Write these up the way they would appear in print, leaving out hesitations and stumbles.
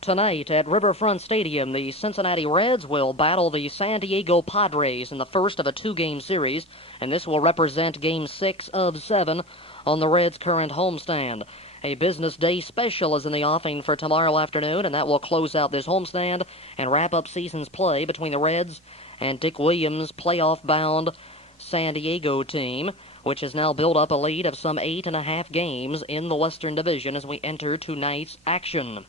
Tonight at Riverfront Stadium, the Cincinnati Reds will battle the San Diego Padres in the first of a two-game series, and this will represent Game 6 of 7 on the Reds' current homestand. A business day special is in the offing for tomorrow afternoon, and that will close out this homestand and wrap up season's play between the Reds and Dick Williams' playoff-bound San Diego team, which has now built up a lead of some 8.5 games in the Western Division as we enter tonight's action.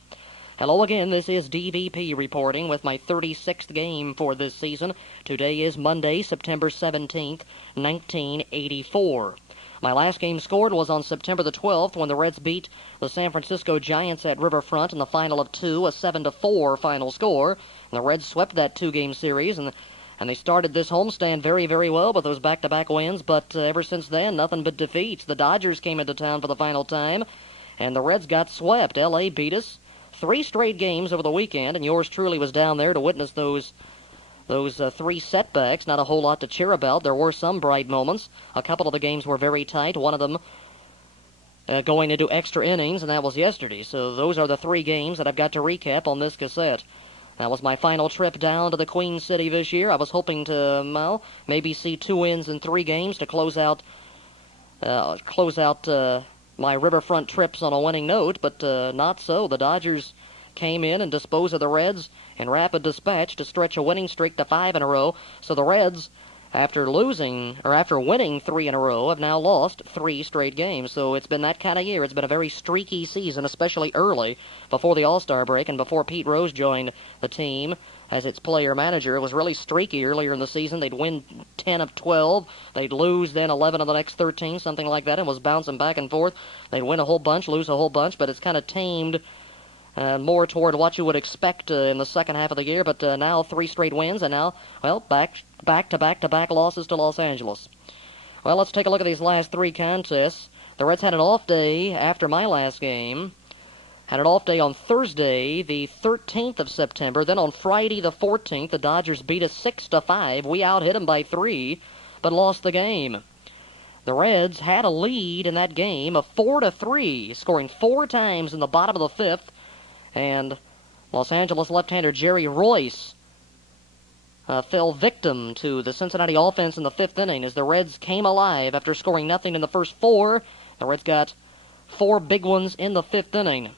Hello again, this is DVP reporting with my 36th game for this season. Today is Monday, September 17th, 1984. My last game scored was on September the 12th when the Reds beat the San Francisco Giants at Riverfront in the final of 2, a 7-4 final score. And the Reds swept that two-game series, and they started this homestand very, very well with those back-to-back wins, but ever since then, nothing but defeats. The Dodgers came into town for the final time, and the Reds got swept. L.A. beat us 3 straight games over the weekend, and yours truly was down there to witness those 3 setbacks. Not a whole lot to cheer about. There were some bright moments. A couple of the games were very tight. One of them going into extra innings, and that was yesterday. So those are the 3 games that I've got to recap on this cassette. That was my final trip down to the Queen City this year. I was hoping to, maybe see 2 wins in 3 games to close out my Riverfront trips on a winning note, but not so. The Dodgers came in and disposed of the Reds in rapid dispatch to stretch a winning streak to 5 in a row. So the Reds, after winning 3 in a row, have now lost 3 straight games. So it's been that kind of year. It's been a very streaky season, especially early before the All-Star break and before Pete Rose joined the team as its player manager. It was really streaky earlier in the season. They'd win 10 of 12. They'd lose then 11 of the next 13, something like that, and was bouncing back and forth. They'd win a whole bunch, lose a whole bunch, but it's kind of tamed more toward what you would expect in the second half of the year. But now 3 straight wins, and now, back-to-back losses to Los Angeles. Well, let's take a look at these last 3 contests. The Reds had an off day after my last game. Had an off day on Thursday, the 13th of September. Then on Friday, the 14th, the Dodgers beat us 6-5. We out-hit them by 3, but lost the game. The Reds had a lead in that game of 4-3, scoring 4 times in the bottom of the 5th. And Los Angeles left-hander Jerry Royce fell victim to the Cincinnati offense in the 5th inning as the Reds came alive after scoring nothing in the first 4. The Reds got 4 big ones in the 5th inning.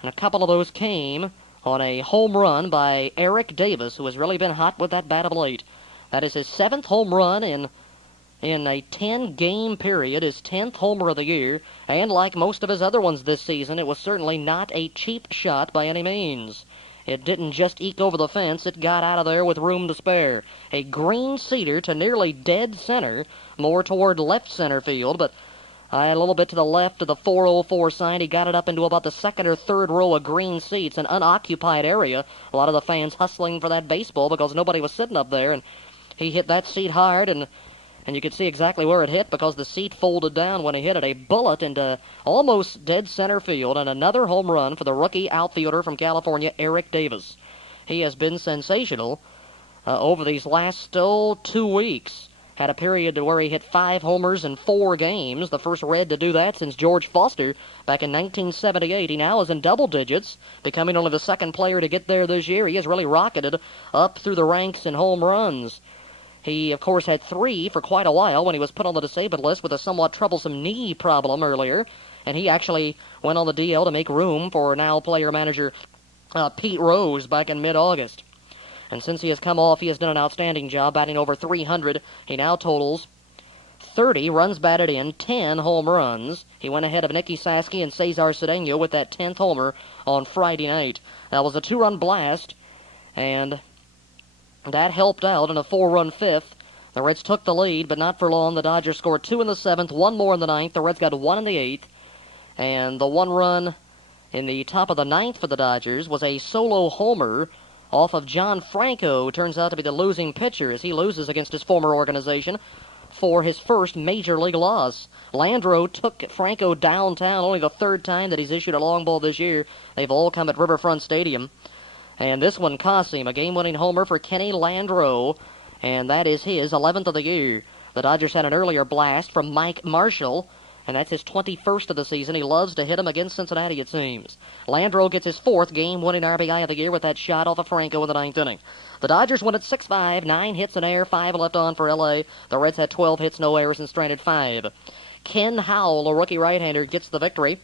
And a couple of those came on a home run by Eric Davis, who has really been hot with that bat of late. That is his 7th home run in a 10-game period, his 10th homer of the year. And like most of his other ones this season, it was certainly not a cheap shot by any means. It didn't just eke over the fence, it got out of there with room to spare. A green cedar to nearly dead center, more toward left center field, but a little bit to the left of the 404 sign. He got it up into about the 2nd or 3rd row of green seats, an unoccupied area. A lot of the fans hustling for that baseball because nobody was sitting up there, and he hit that seat hard, and you could see exactly where it hit because the seat folded down when he hit it. A bullet into almost dead center field, and another home run for the rookie outfielder from California, Eric Davis. He has been sensational over these last 2 weeks. Had a period where he hit 5 homers in 4 games, the first Red to do that since George Foster back in 1978. He now is in double digits, becoming only the 2nd player to get there this year. He has really rocketed up through the ranks in home runs. He, of course, had 3 for quite a while when he was put on the disabled list with a somewhat troublesome knee problem earlier, and he actually went on the DL to make room for now player manager Pete Rose back in mid-August. And since he has come off, he has done an outstanding job, batting over 300. He now totals 30 runs batted in, 10 home runs. He went ahead of Nicky Saski and Cesar Cedeno with that 10th homer on Friday night. That was a 2-run blast, and that helped out in a 4-run 5th. The Reds took the lead, but not for long. The Dodgers scored 2 in the 7th, 1 more in the 9th. The Reds got 1 in the 8th, and the 1 run in the top of the 9th for the Dodgers was a solo homer off of John Franco. Turns out to be the losing pitcher as he loses against his former organization for his first major league loss. Landreau took Franco downtown, only the 3rd time that he's issued a long ball this year. They've all come at Riverfront Stadium. And this one cost him a game-winning homer for Kenny Landreau, and that is his 11th of the year. The Dodgers had an earlier blast from Mike Marshall, and that's his 21st of the season. He loves to hit him against Cincinnati, it seems. Landreau gets his 4th game-winning RBI of the year with that shot off of Franco in the 9th inning. The Dodgers win at 6-5, 9 hits in air, 5 left on for L.A. The Reds had 12 hits, no errors, and stranded 5. Ken Howell, a rookie right-hander, gets the victory.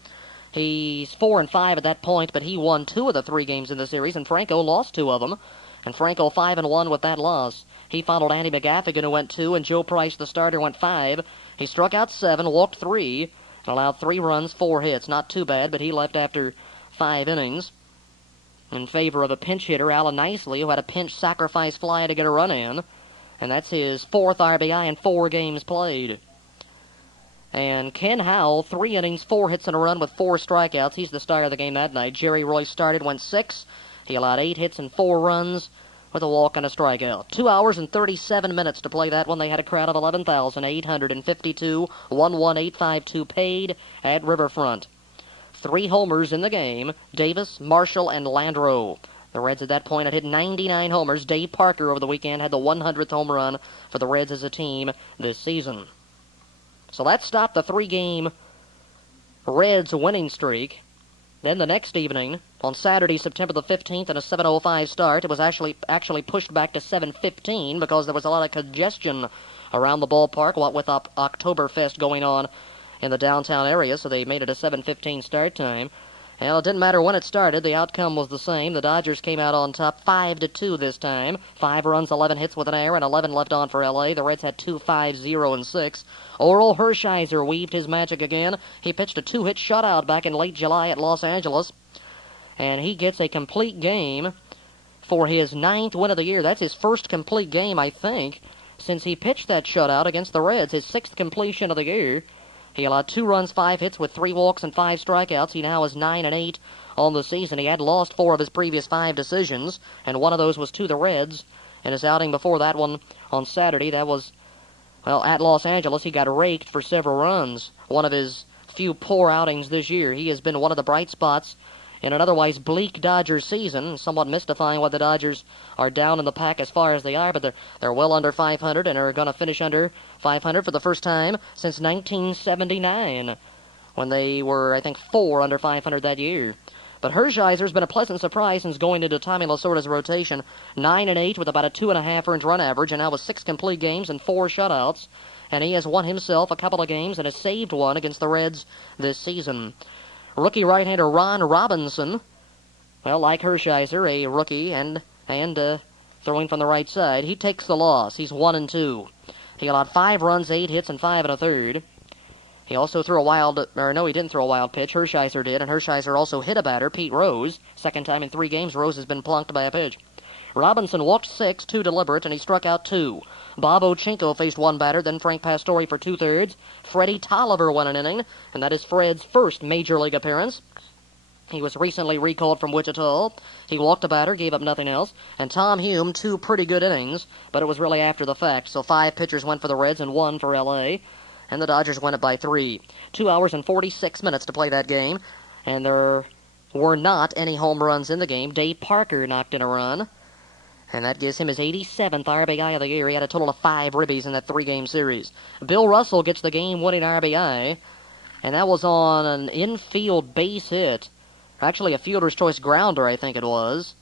He's 4-5 at that point, but he won 2 of the 3 games in the series, and Franco lost 2 of them. And Franco 5-1 with that loss. He followed Andy McGaffigan, who went 2, and Joe Price, the starter, went 5. He struck out 7, walked 3, and allowed 3 runs, 4 hits. Not too bad, but he left after 5 innings in favor of a pinch hitter, Alan Nicely, who had a pinch sacrifice fly to get a run in. And that's his 4th RBI in 4 games played. And Ken Howell, 3 innings, 4 hits and a run with 4 strikeouts. He's the star of the game that night. Jerry Royce started, went 6. He allowed 8 hits and 4 runs with a walk and a strikeout. 2 hours and 37 minutes to play that one. They had a crowd of 11,852, 11852 paid at Riverfront. 3 homers in the game, Davis, Marshall, and Landreau. The Reds at that point had hit 99 homers. Dave Parker over the weekend had the 100th home run for the Reds as a team this season. So that stopped the 3-game Reds winning streak. Then the next evening, on Saturday, September the 15th, in a 7:05 start, it was actually pushed back to 7:15 because there was a lot of congestion around the ballpark, what with Oktoberfest going on in the downtown area, so they made it a 7:15 start time. And it didn't matter when it started, the outcome was the same. The Dodgers came out on top 5-2 this time. 5 runs, 11 hits with an error, and 11 left on for L.A. The Reds had 2, 5, 0, and 6. Oral Hershiser weaved his magic again. He pitched a 2-hit shutout back in late July at Los Angeles. And he gets a complete game for his 9th win of the year. That's his first complete game, I think, since he pitched that shutout against the Reds. His 6th completion of the year. He allowed 2 runs, 5 hits with 3 walks and 5 strikeouts. He now is 9-8 on the season. He had lost 4 of his previous 5 decisions, and one of those was to the Reds. And his outing before that one on Saturday, that was, well, at Los Angeles, he got raked for several runs. One of his few poor outings this year. He has been one of the bright spots in an otherwise bleak Dodgers season, somewhat mystifying why the Dodgers are down in the pack as far as they are, but they're well under 500 and are going to finish under 500 for the first time since 1979, when they were, I think, 4 under 500 that year. But Hershiser's been a pleasant surprise since going into Tommy Lasorda's rotation, 9-8 with about a 2.5 earned run average, and now with 6 complete games and 4 shutouts, and he has won himself a couple of games and has saved one against the Reds this season. Rookie right-hander Ron Robinson, well, like Hershiser, a rookie and throwing from the right side, he takes the loss. He's 1-2. He allowed 5 runs, 8 hits, and 5 1/3. He also threw he didn't throw a wild pitch. Hershiser did, and Hershiser also hit a batter, Pete Rose. Second time in 3 games, Rose has been plunked by a pitch. Robinson walked 6, 2 deliberate, and he struck out 2. Bob Ochinko faced 1 batter, then Frank Pastore for 2/3. Freddie Tolliver won an inning, and that is Fred's first Major League appearance. He was recently recalled from Wichita. He walked a batter, gave up nothing else. And Tom Hume, 2 pretty good innings, but it was really after the fact. So 5 pitchers went for the Reds and 1 for L.A., and the Dodgers won it by 3. 2 hours and 46 minutes to play that game, and there were not any home runs in the game. Dave Parker knocked in a run, and that gives him his 87th RBI of the year. He had a total of 5 ribbies in that 3-game series. Bill Russell gets the game-winning RBI, and that was on an infield base hit. Actually, a fielder's choice grounder, I think it was.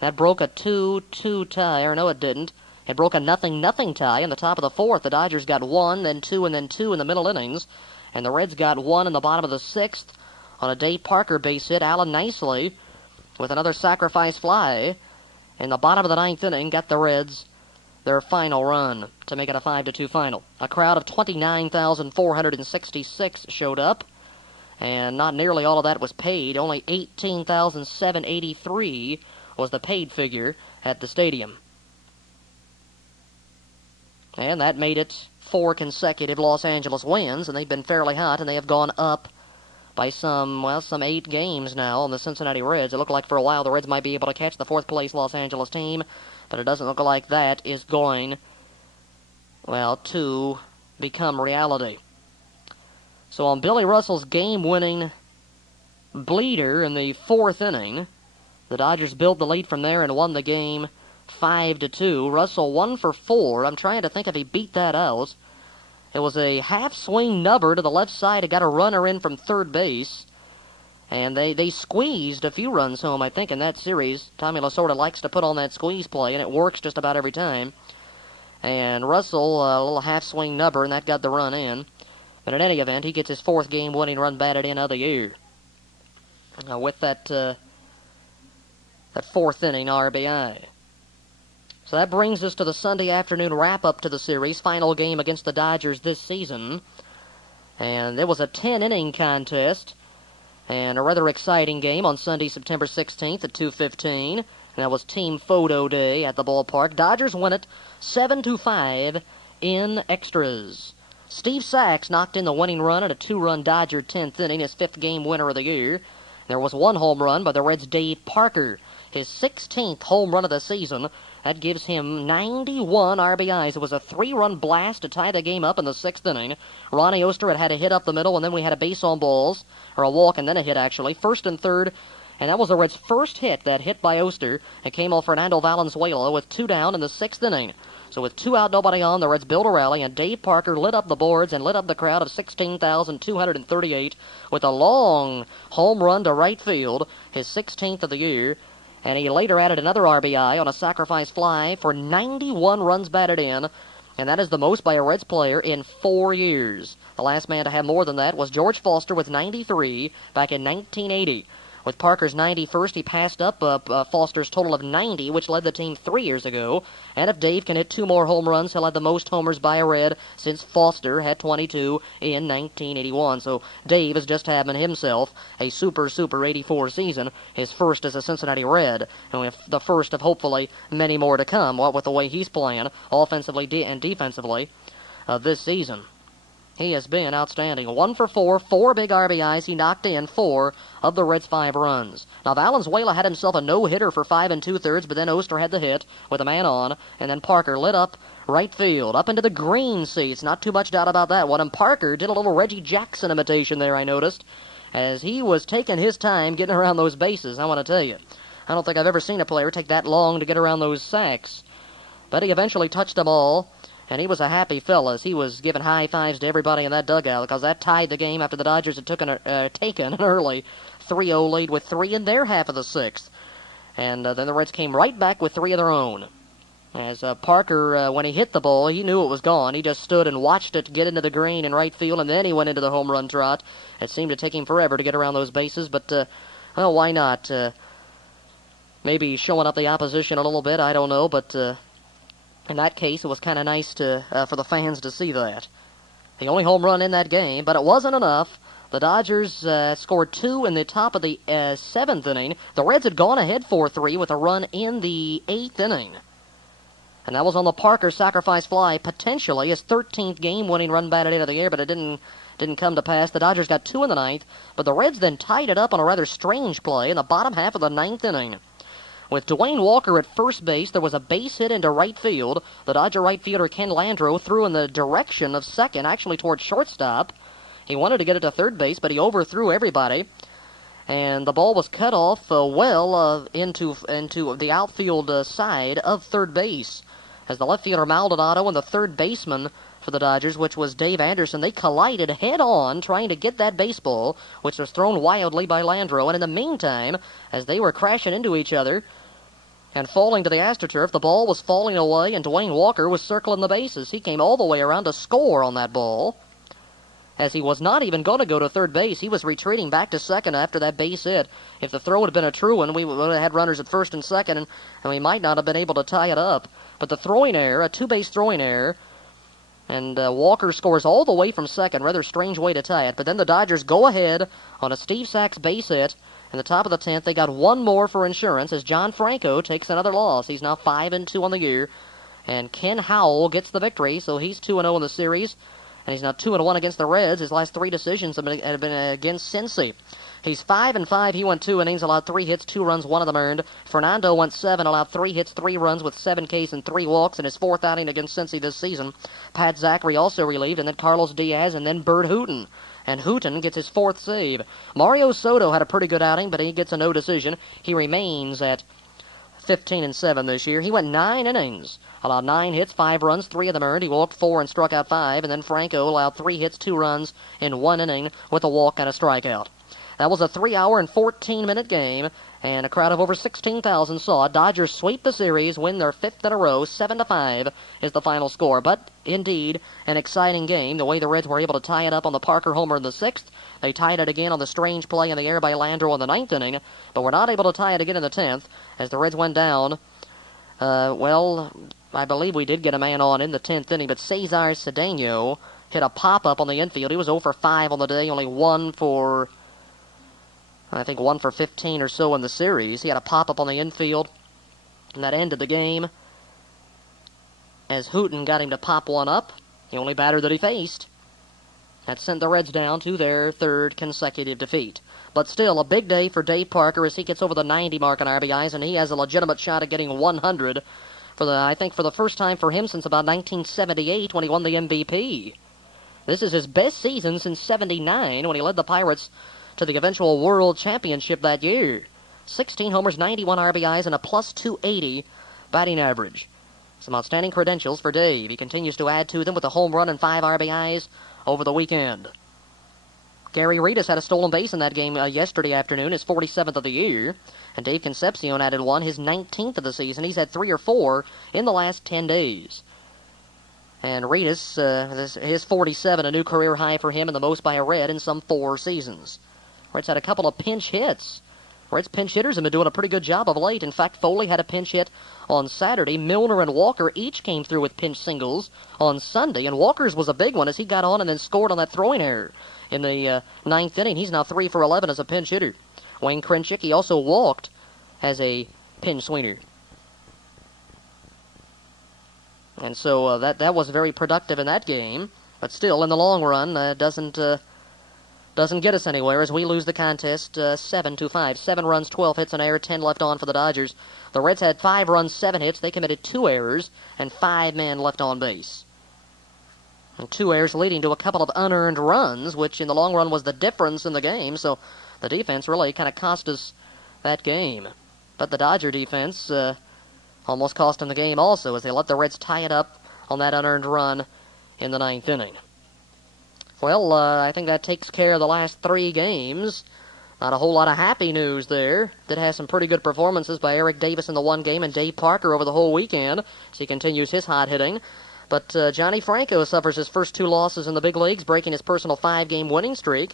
That broke a 2-2 tie, or no, it didn't. It broke a 0-0 tie in the top of the 4th. The Dodgers got 1, then 2, and then 2 in the middle innings. And the Reds got 1 in the bottom of the 6th on a Dave Parker base hit. Alan Nicely, with another sacrifice fly, in the bottom of the 9th inning, got the Reds their final run to make it a 5-2 final. A crowd of 29,466 showed up, and not nearly all of that was paid. Only 18,783 was the paid figure at the stadium. And that made it 4 consecutive Los Angeles wins, and they've been fairly hot, and they have gone up by some 8 games now on the Cincinnati Reds. It looked like for a while the Reds might be able to catch the 4th-place Los Angeles team, but it doesn't look like that is going, to become reality. So on Billy Russell's game-winning bleeder in the 4th inning, the Dodgers built the lead from there and won the game 5-2. Russell 1 for 4. I'm trying to think if he beat that out. It was a half-swing nubber to the left side. It got a runner in from third base. And they squeezed a few runs home, I think, in that series. Tommy Lasorda likes to put on that squeeze play, and it works just about every time. And Russell, a little half-swing nubber, and that got the run in. But in any event, he gets his fourth game-winning run batted in of the year. With that fourth inning RBI. So that brings us to the Sunday afternoon wrap-up to the series, final game against the Dodgers this season. And it was a 10-inning contest. And a rather exciting game on Sunday, September 16th at 2:15. And that was team photo day at the ballpark. Dodgers win it 7-5 in extras. Steve Sachs knocked in the winning run at a 2-run Dodger 10th inning, his fifth game winner of the year. There was one home run by the Reds' Dave Parker, his 16th home run of the season. That gives him 91 RBIs. It was a 3-run blast to tie the game up in the sixth inning. Ronnie Oster had a hit up the middle, and then we had a base on balls, or a walk and then a hit, actually. First and third, and that was the Reds' first hit, that hit by Oster. It came off Fernando Valenzuela with 2 down in the sixth inning. So with 2 out, nobody on, the Reds built a rally, and Dave Parker lit up the boards and lit up the crowd of 16,238 with a long home run to right field, his 16th of the year. And he later added another RBI on a sacrifice fly for 91 runs batted in, and that is the most by a Reds player in 4 years. The last man to have more than that was George Foster with 93 back in 1980. With Parker's 91st, he passed up Foster's total of 90, which led the team 3 years ago. And if Dave can hit 2 more home runs, he'll have the most homers by a Red since Foster had 22 in 1981. So Dave is just having himself a super 84 season, his first as a Cincinnati Red, and the first of hopefully many more to come, with the way he's playing offensively and defensively this season. He has been outstanding. 1 for 4, 4 big RBIs. He knocked in 4 of the Reds' 5 runs. Now, Valenzuela had himself a no-hitter for 5 2/3, but then Oster had the hit with a man on, and then Parker lit up right field, up into the green seats. Not too much doubt about that one. And Parker did a little Reggie Jackson imitation there, I noticed, as he was taking his time getting around those bases, I want to tell you. I don't think I've ever seen a player take that long to get around those sacks. But he eventually touched them all. And he was a happy fella. He was giving high fives to everybody in that dugout, because that tied the game after the Dodgers had taken an early 3-0 lead with 3 in their half of the sixth. And then the Reds came right back with 3 of their own. As Parker, when he hit the ball, he knew it was gone. He just stood and watched it get into the green in right field, and then he went into the home run trot. It seemed to take him forever to get around those bases, but, well, why not? Maybe showing up the opposition a little bit, I don't know, but in that case, it was kind of nice for the fans to see that. The only home run in that game, but it wasn't enough. The Dodgers scored 2 in the top of the 7th inning. The Reds had gone ahead 4-3 with a run in the 8th inning. And that was on the Parker sacrifice fly, potentially his 13th game-winning run batted into the air, but it didn't come to pass. The Dodgers got 2 in the 9th, but the Reds then tied it up on a rather strange play in the bottom half of the 9th inning. With Dwayne Walker at first base, there was a base hit into right field. The Dodger right fielder Ken Landreau threw in the direction of second, actually towards shortstop. He wanted to get it to third base, but he overthrew everybody. And the ball was cut off into the outfield side of third base. As the left fielder Maldonado and the third baseman for the Dodgers, which was Dave Anderson, they collided head-on trying to get that baseball, which was thrown wildly by Landreau. And in the meantime, as they were crashing into each other and falling to the AstroTurf, the ball was falling away, and Dwayne Walker was circling the bases. He came all the way around to score on that ball. As he was not even going to go to third base, he was retreating back to second after that base hit. If the throw had been a true one, we would have had runners at first and second, and we might not have been able to tie it up. But the throwing error, a 2-base throwing error, and Walker scores all the way from second. Rather strange way to tie it. But then the Dodgers go ahead on a Steve Sachs base hit. In the top of the 10th, they got one more for insurance as John Franco takes another loss. He's now 5-2 on the year. And Ken Howell gets the victory, so he's 2-0 in the series. And he's now 2-1 against the Reds. His last 3 decisions have been against Cincy. He's 5-5. He went 2 innings, allowed 3 hits, 2 runs, 1 of them earned. Fernando went 7, allowed 3 hits, 3 runs with 7 Ks and 3 walks in his 4th outing against Cincy this season. Pat Zachary also relieved, and then Carlos Diaz, and then Bert Hooton. And Hooton gets his 4th save. Mario Soto had a pretty good outing, but he gets a no decision. He remains at 15-7 this year. He went 9 innings, allowed 9 hits, 5 runs, 3 of them earned. He walked 4 and struck out 5, and then Franco allowed 3 hits, 2 runs in 1 inning with a walk and a strikeout. That was a 3-hour and 14-minute game, and a crowd of over 16,000 saw Dodgers sweep the series, win their 5th in a row. 7-5 is the final score. But indeed, an exciting game. The way the Reds were able to tie it up on the Parker homer in the 6th. They tied it again on the strange play in the air by Landreau in the 9th inning, but were not able to tie it again in the 10th as the Reds went down. I believe we did get a man on in the 10th inning, but Cesar Cedeno hit a pop-up on the infield. He was 0 for 5 on the day, only 1 for 15 or so in the series. He had a pop-up on the infield, and that ended the game as Hooten got him to pop one up, the only batter that he faced. That sent the Reds down to their 3rd consecutive defeat. But still, a big day for Dave Parker as he gets over the 90 mark in RBIs, and he has a legitimate shot at getting 100 for the first time for him since about 1978 when he won the MVP. This is his best season since 79 when he led the Pirates to the eventual World Championship that year. 16 homers, 91 RBIs, and a plus 280 batting average. Some outstanding credentials for Dave. He continues to add to them with a home run and 5 RBIs over the weekend. Gary Reedus had a stolen base in that game yesterday afternoon, his 47th of the year. And Dave Concepcion added one, his 19th of the season. He's had 3 or 4 in the last 10 days. And Reedus, his 47, a new career high for him and the most by a Red in some 4 seasons. Reds had a couple of pinch hits. Reds pinch hitters have been doing a pretty good job of late. In fact, Foley had a pinch hit on Saturday. Milner and Walker each came through with pinch singles on Sunday, and Walker's was a big one as he got on and then scored on that throwing error in the 9th inning. He's now 3 for 11 as a pinch hitter. Wayne Krenchik, he also walked as a pinch swingers. And so that was very productive in that game, but still, in the long run, doesn't get us anywhere as we lose the contest 7-5. 7 runs, 12 hits, an error, 10 left on for the Dodgers. The Reds had 5 runs, 7 hits. They committed 2 errors and 5 men left on base. And 2 errors leading to a couple of unearned runs, which in the long run was the difference in the game. So the defense really kind of cost us that game. But the Dodger defense almost cost them the game also as they let the Reds tie it up on that unearned run in the 9th inning. Well, I think that takes care of the last 3 games. Not a whole lot of happy news there. Did have some pretty good performances by Eric Davis in the one game and Dave Parker over the whole weekend as he continues his hot hitting. But Johnny Franco suffers his first 2 losses in the big leagues, breaking his personal 5-game winning streak.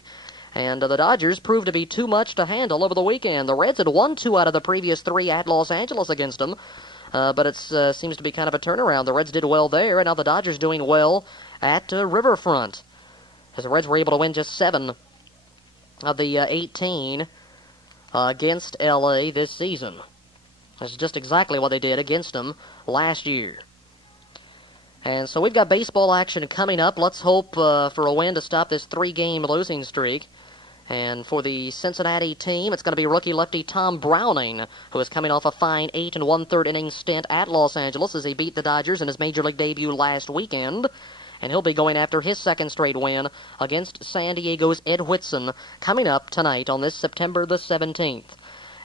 And the Dodgers proved to be too much to handle over the weekend. The Reds had won 2 out of the previous 3 at Los Angeles against them. But it seems to be kind of a turnaround. The Reds did well there, and now the Dodgers doing well at Riverfront. As the Reds were able to win just 7 of the 18 against L.A. this season. That's just exactly what they did against them last year. And so we've got baseball action coming up. Let's hope for a win to stop this 3-game losing streak. And for the Cincinnati team, it's going to be rookie lefty Tom Browning, who is coming off a fine 8 1/3 inning stint at Los Angeles as he beat the Dodgers in his major league debut last weekend. And he'll be going after his 2nd straight win against San Diego's Ed Whitson coming up tonight on this September the 17th.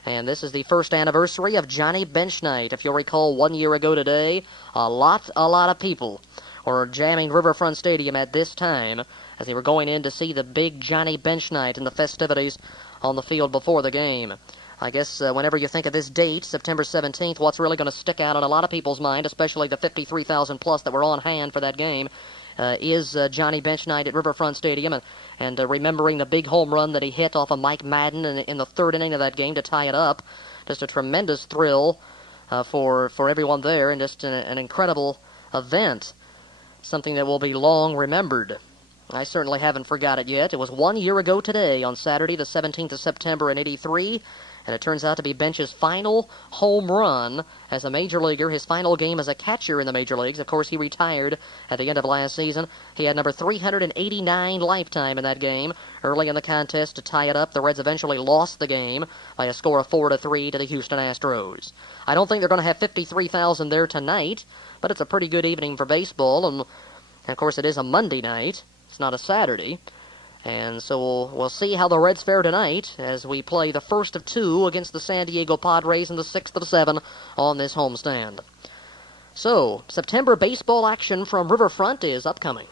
And this is the 1st anniversary of Johnny Bench Night. If you'll recall, 1 year ago today, a lot of people were jamming Riverfront Stadium at this time as they were going in to see the big Johnny Bench Night and the festivities on the field before the game. I guess whenever you think of this date, September 17th, what's really going to stick out in a lot of people's mind, especially the 53,000 plus that were on hand for that game, is Johnny Bench Night at Riverfront Stadium, and remembering the big home run that he hit off of Mike Madden in the 3rd inning of that game to tie it up. Just a tremendous thrill for everyone there, and just an incredible event, something that will be long remembered. I certainly haven't forgot it yet. It was 1 year ago today on Saturday, the 17th of September in '83, and it turns out to be Bench's final home run as a major leaguer, his final game as a catcher in the major leagues. Of course, he retired at the end of last season. He had number 389 lifetime in that game. Early in the contest to tie it up, the Reds eventually lost the game by a score of 4-3 to the Houston Astros. I don't think they're going to have 53,000 there tonight, but it's a pretty good evening for baseball, and of course it is a Monday night. It's not a Saturday. And so we'll see how the Reds fare tonight as we play the first of two against the San Diego Padres in the 6th of 7 on this homestand. So, September baseball action from Riverfront is upcoming.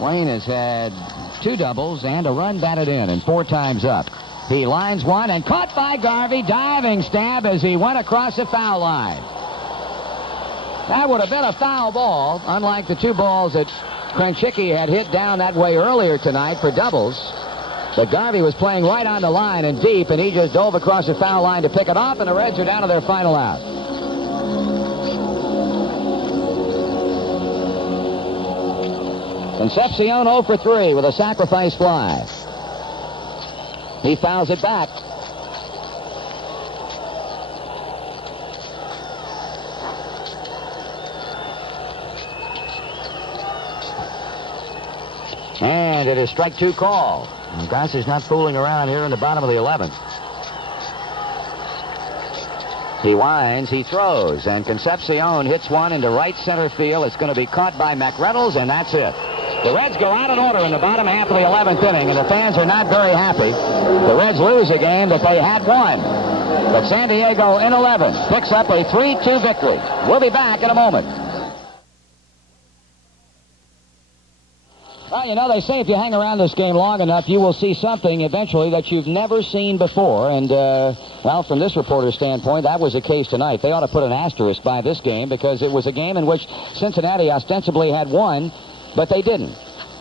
Wayne has had 2 doubles and a run batted in and 4 times up. He lines one and caught by Garvey. Diving stab as he went across the foul line. That would have been a foul ball, unlike the 2 balls that Krenchicki had hit down that way earlier tonight for doubles. But Garvey was playing right on the line and deep, and he just dove across the foul line to pick it off, and the Reds are down to their final out. Concepcion 0 for 3 with a sacrifice fly. He fouls it back. And it is strike 2 call. And Goss is not fooling around here in the bottom of the 11th. He winds, he throws, and Concepcion hits one into right center field. It's going to be caught by McReynolds, and that's it. The Reds go out in order in the bottom half of the 11th inning, and the fans are not very happy. The Reds lose a game that they had won. But San Diego in 11 picks up a 3-2 victory. We'll be back in a moment. Well, you know, they say if you hang around this game long enough, you will see something eventually that you've never seen before. And, well, from this reporter's standpoint, that was the case tonight. They ought to put an asterisk by this game because it was a game in which Cincinnati ostensibly had won, but they didn't.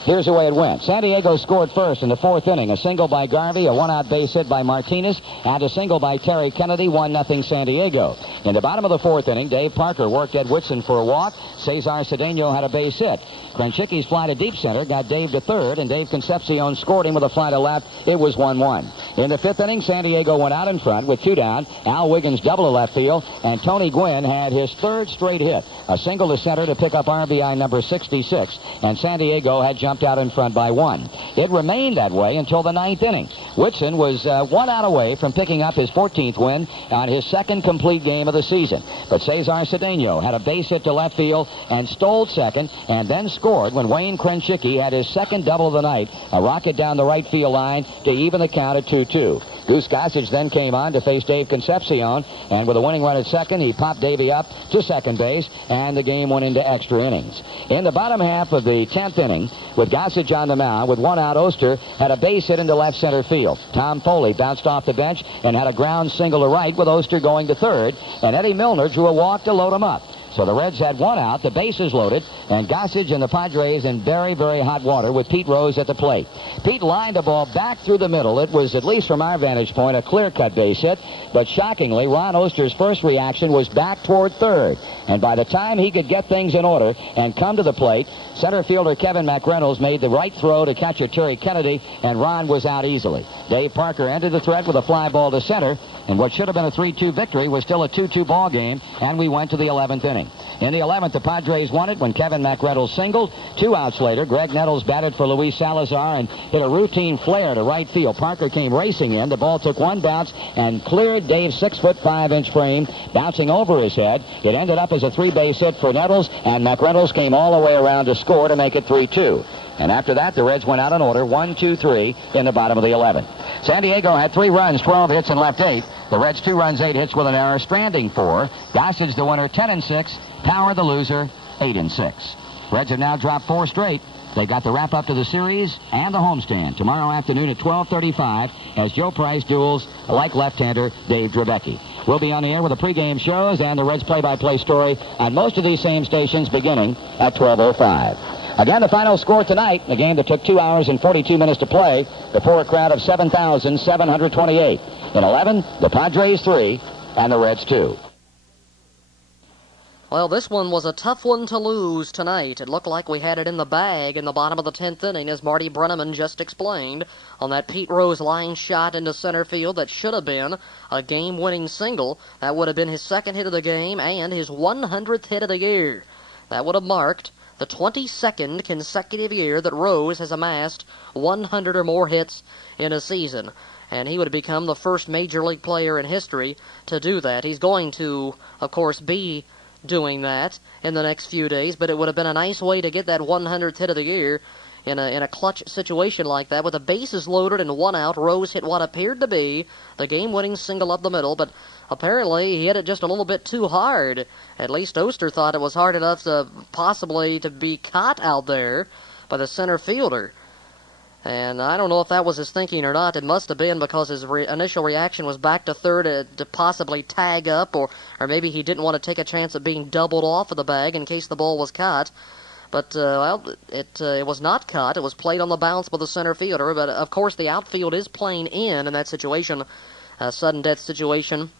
Here's the way it went. San Diego scored first in the 4th inning. A single by Garvey, a 1-out base hit by Martinez, and a single by Terry Kennedy, 1-0 San Diego. In the bottom of the 4th inning, Dave Parker worked Ed Whitson for a walk. Cesar Cedeno had a base hit. Krenchicki's fly to deep center got Dave to third, and Dave Concepcion scored him with a fly to left. It was 1-1. In the 5th inning, San Diego went out in front with 2 down. Al Wiggins doubled to left field, and Tony Gwynn had his 3rd straight hit. A single to center to pick up RBI number 66, and San Diego had jumped out in front by 1. It remained that way until the 9th inning. Whitson was 1 out away from picking up his 14th win on his 2nd complete game of the season. But Cesar Cedeno had a base hit to left field and stole second, and then scored when Wayne Krenchicki had his 2nd double of the night, a rocket down the right field line to even the count at 2-2. Goose Gossage then came on to face Dave Concepcion, and with a winning run at second, he popped Davey up to second base, and the game went into extra innings. In the bottom half of the 10th inning, with Gossage on the mound, with 1 out, Oster had a base hit into left center field. Tom Foley bounced off the bench and had a ground single to right with Oster going to third, and Eddie Milner drew a walk to load him up. So the Reds had 1 out, the bases loaded, and Gossage and the Padres in very, very hot water with Pete Rose at the plate. Pete lined the ball back through the middle. It was, at least from our vantage point, a clear-cut base hit, but shockingly, Ron Oster's first reaction was back toward third. And by the time he could get things in order and come to the plate, center fielder Kevin McReynolds made the right throw to catcher Terry Kennedy, and Ron was out easily. Dave Parker ended the threat with a fly ball to center, and what should have been a 3-2 victory was still a 2-2 ball game, and we went to the 11th inning. In the 11th, the Padres won it when Kevin McReynolds singled. 2 outs later, Greg Nettles batted for Luis Salazar and hit a routine flare to right field. Parker came racing in. The ball took 1 bounce and cleared Dave's 6'5" frame, bouncing over his head. It ended up as a 3-base hit for Nettles, and McReynolds came all the way around to score to make it 3-2. And after that, the Reds went out in order, 1, 2, 3, in the bottom of the 11th. San Diego had 3 runs, 12 hits, and left 8. The Reds 2 runs, 8 hits with an error, stranding 4. Gossage the winner, 10-6. Power the loser, 8-6. Reds have now dropped 4 straight. They got the wrap-up to the series and the homestand tomorrow afternoon at 12:35 as Joe Price duels like left-hander Dave Dravecky. We'll be on the air with the pregame shows and the Reds play-by-play story on most of these same stations beginning at 12:05. Again, the final score tonight, a game that took 2 hours and 42 minutes to play before a crowd of 7,728. In 11, the Padres 3 and the Reds 2. Well, this one was a tough one to lose tonight. It looked like we had it in the bag in the bottom of the 10th inning, as Marty Brenneman just explained, on that Pete Rose line shot into center field that should have been a game-winning single. That would have been his second hit of the game and his 100th hit of the year. That would have marked the 22nd consecutive year that Rose has amassed 100 or more hits in a season. And he would have become the first major league player in history to do that. He's going to, of course, be doing that in the next few days, but it would have been a nice way to get that 100th hit of the year in a clutch situation like that. With the bases loaded and 1 out, Rose hit what appeared to be the game-winning single up the middle, but apparently he hit it just a little bit too hard. At least Oster thought it was hard enough to possibly to be caught out there by the center fielder. And I don't know if that was his thinking or not. It must have been, because his initial reaction was back to third to possibly tag up, or maybe he didn't want to take a chance of being doubled off of the bag in case the ball was caught. But, it was not caught. It was played on the bounce by the center fielder. But, of course, the outfield is playing in that situation, a sudden death situation.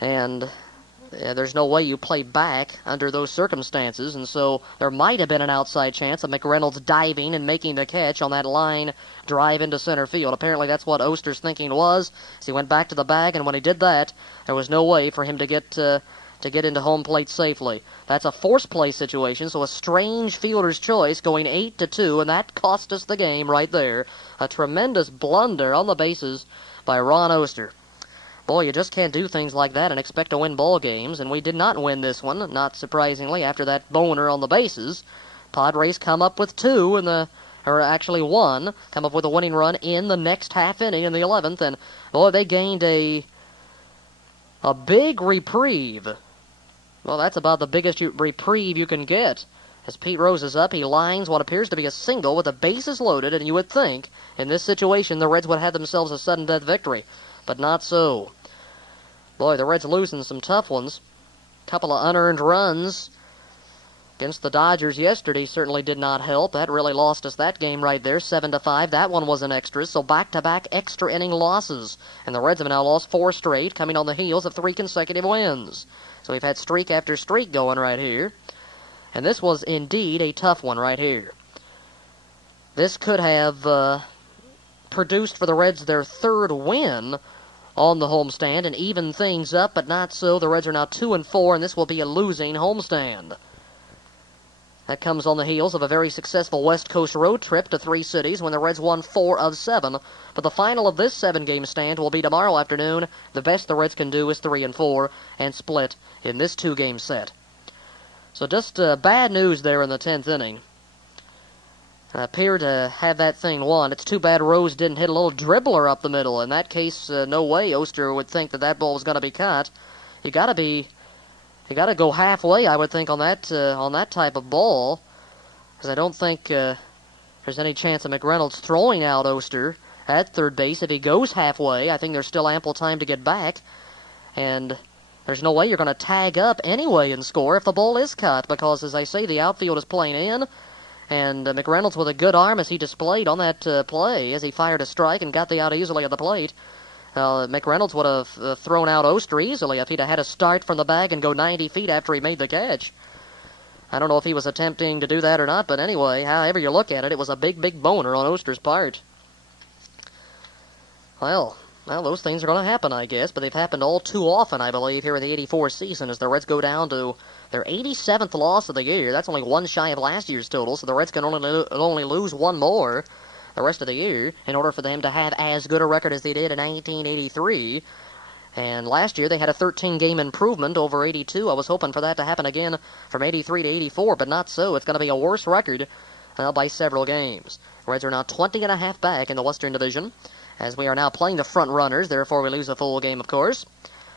And there's no way you play back under those circumstances, and so there might have been an outside chance of McReynolds diving and making the catch on that line drive into center field. Apparently that's what Oster's thinking was, as he went back to the bag, and when he did that, there was no way for him to get into home plate safely. That's a force play situation, so a strange fielder's choice going 8-2, and that cost us the game right there. A tremendous blunder on the bases by Ron Oster. Boy, you just can't do things like that and expect to win ball games, and we did not win this one, not surprisingly, after that boner on the bases. Padres come up with one, come up with a winning run in the next half inning in the 11th, and boy, they gained a big reprieve. Well, that's about the biggest reprieve you can get. As Pete Rose is up, he lines what appears to be a single with the bases loaded, and you would think, in this situation, the Reds would have themselves a sudden death victory. But not so. Boy, the Reds losing some tough ones. A couple of unearned runs against the Dodgers yesterday certainly did not help. That really lost us that game right there, 7-5. That one was an extra, so back-to-back extra inning losses. And the Reds have now lost 4 straight, coming on the heels of 3 consecutive wins. So we've had streak after streak going right here. And this was indeed a tough one right here. This could have produced for the Reds their 3rd win on the homestand and even things up, but not so. The Reds are now 2-4, and this will be a losing homestand. That comes on the heels of a very successful West Coast road trip to 3 cities when the Reds won 4 of 7. But the final of this 7-game stand will be tomorrow afternoon. The best the Reds can do is 3-4 and split in this 2-game set. So just bad news there in the 10th inning. Appeared to have that thing won. It's too bad Rose didn't hit a little dribbler up the middle. In that case, no way Oster would think that ball was going to be caught. You got to go halfway, I would think, on that type of ball, because I don't think there's any chance of McReynolds throwing out Oster at third base. If he goes halfway, I think there's still ample time to get back, and there's no way you're going to tag up anyway and score if the ball is caught, because, as I say, the outfield is playing in. And McReynolds with a good arm as he displayed on that play as he fired a strike and got the out easily at the plate. McReynolds would have thrown out Oster easily if he'd had a start from the bag and go 90 feet after he made the catch. I don't know if he was attempting to do that or not, but anyway, however you look at it, it was a big, big boner on Oster's part. Well, those things are going to happen, I guess, but they've happened all too often, I believe, here in the 84 season as the Reds go down to their 87th loss of the year. That's only one shy of last year's total, so the Reds can only lose one more the rest of the year in order for them to have as good a record as they did in 1983. And last year they had a 13-game improvement over 82. I was hoping for that to happen again from 83 to 84, but not so. It's going to be a worse record by several games. The Reds are now 20.5 back in the Western Division, as we are now playing the front runners, therefore we lose a full game, of course.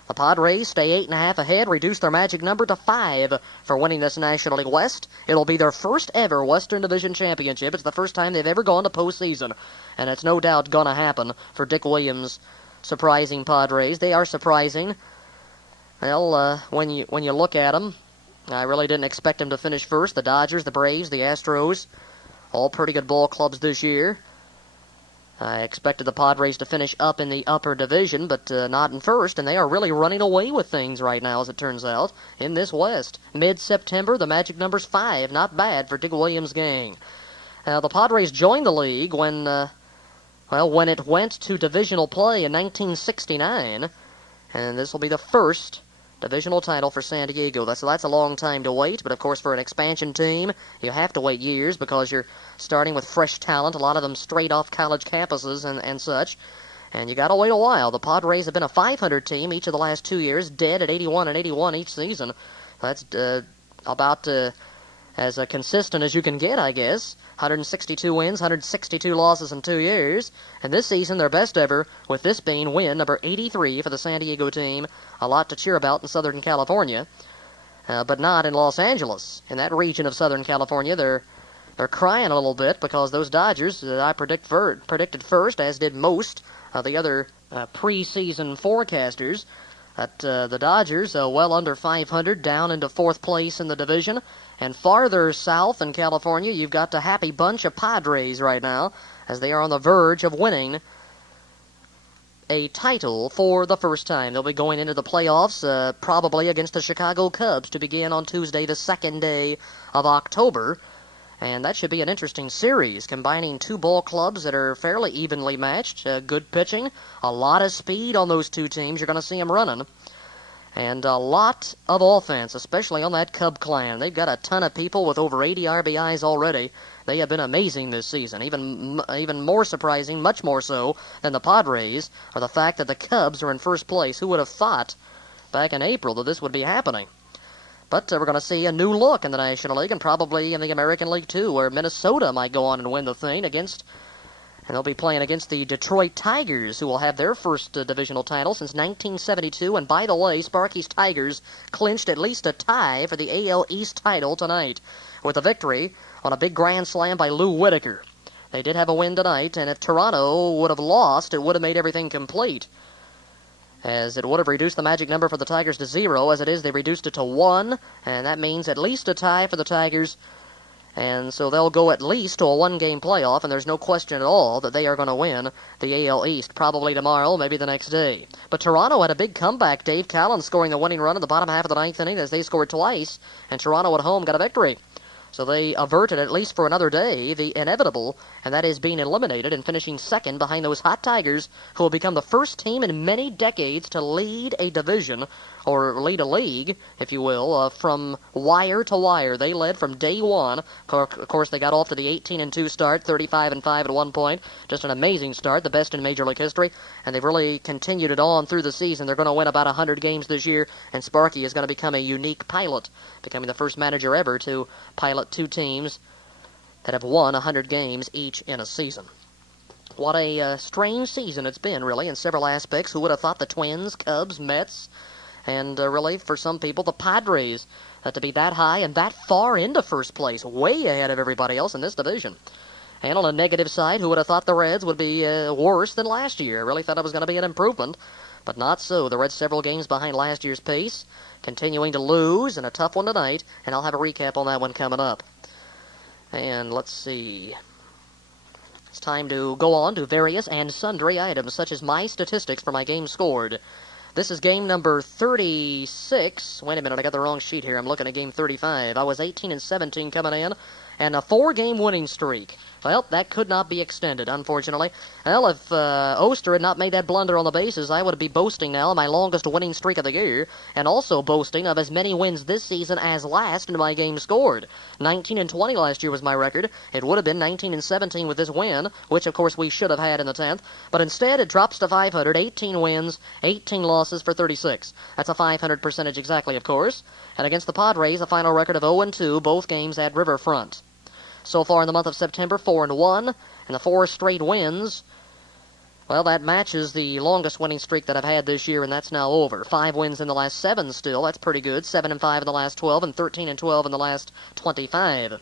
The Padres stay 8.5 ahead, reduce their magic number to 5 for winning this National League West. It'll be their first ever Western Division championship. It's the first time they've ever gone to postseason, and it's no doubt going to happen for Dick Williams' surprising Padres. They are surprising. Well, when you look at them, I really didn't expect them to finish first. The Dodgers, the Braves, the Astros, all pretty good ball clubs this year. I expected the Padres to finish up in the upper division, but not in first, and they are really running away with things right now, as it turns out, in this West. Mid-September, the magic number's 5. Not bad for Dick Williams' gang. The Padres joined the league when it went to divisional play in 1969, and this will be the first divisional title for San Diego. That's a long time to wait, but of course for an expansion team, you have to wait years because you're starting with fresh talent, a lot of them straight off college campuses and such, and you got to wait a while. The Padres have been a 500 team each of the last 2 years, dead at 81 and 81 each season. That's about as consistent as you can get, I guess. 162 wins, 162 losses in 2 years. And this season, their best ever, with this being win number 83 for the San Diego team. A lot to cheer about in Southern California, but not in Los Angeles. In that region of Southern California, they're crying a little bit because those Dodgers that I predicted first, as did most of the other preseason forecasters, that the Dodgers, well under 500, down into 4th place in the division. And farther south in California, you've got a happy bunch of Padres right now, as they are on the verge of winning a title for the first time. They'll be going into the playoffs, probably against the Chicago Cubs, to begin on Tuesday, the 2nd day of October. And that should be an interesting series, combining two ball clubs that are fairly evenly matched. Good pitching, a lot of speed on those two teams. You're going to see them running. And a lot of offense, especially on that Cub clan. They've got a ton of people with over 80 RBIs already. They have been amazing this season. Even more surprising, much more so, than the Padres, are the fact that the Cubs are in first place. Who would have thought back in April that this would be happening? But we're going to see a new look in the National League and probably in the American League too, where Minnesota might go on and win the thing and they'll be playing against the Detroit Tigers, who will have their first divisional title since 1972. And by the way, Sparky's Tigers clinched at least a tie for the AL East title tonight with a victory on a big grand slam by Lou Whitaker. They did have a win tonight, and if Toronto would have lost, it would have made everything complete, as it would have reduced the magic number for the Tigers to 0. As it is, they reduced it to 1, and that means at least a tie for the Tigers. And so they'll go at least to a one-game playoff, and there's no question at all that they are going to win the AL East, probably tomorrow, maybe the next day. But Toronto had a big comeback. Dave Callan scoring the winning run in the bottom half of the 9th inning as they scored twice, and Toronto at home got a victory. So they averted, at least for another day, the inevitable, and that is being eliminated and finishing second behind those hot Tigers, who will become the first team in many decades to lead a division, or lead a league, if you will, from wire to wire. They led from day one. Of course, they got off to the 18-2 start, 35-5 at one point. Just an amazing start, the best in Major League history, and they've really continued it on through the season. They're going to win about 100 games this year, and Sparky is going to become a unique pilot, becoming the first manager ever to pilot two teams that have won 100 games each in a season. What a strange season it's been, really, in several aspects. Who would have thought the Twins, Cubs, Mets, and really, for some people, the Padres to be that high and that far into first place, way ahead of everybody else in this division. And on a negative side, who would have thought the Reds would be worse than last year? I really thought it was going to be an improvement, but not so. The Reds several games behind last year's pace, continuing to lose, and a tough one tonight, and I'll have a recap on that one coming up. And let's see. It's time to go on to various and sundry items, such as my statistics for my game scored. This is game number 36. Wait a minute, I got the wrong sheet here. I'm looking at game 35. I was 18-17 coming in, and a 4-game winning streak. Well, that could not be extended, unfortunately. Well, if Oster had not made that blunder on the bases, I would be boasting now of my longest winning streak of the year, and also boasting of as many wins this season as last in my game scored. 19-20 last year was my record. It would have been 19-17 with this win, which of course we should have had in the 10th, but instead it drops to 500, 18 wins, 18 losses for 36. That's a 500 percentage exactly, of course. And against the Padres, a final record of 0-2, both games at Riverfront. So far in the month of September, 4-1, and the 4 straight wins Well, that matches the longest winning streak that I've had this year, and that's now over. 5 wins in the last 7 still. That's pretty good. 7-5 in the last 12 and 13-12 in the last 25.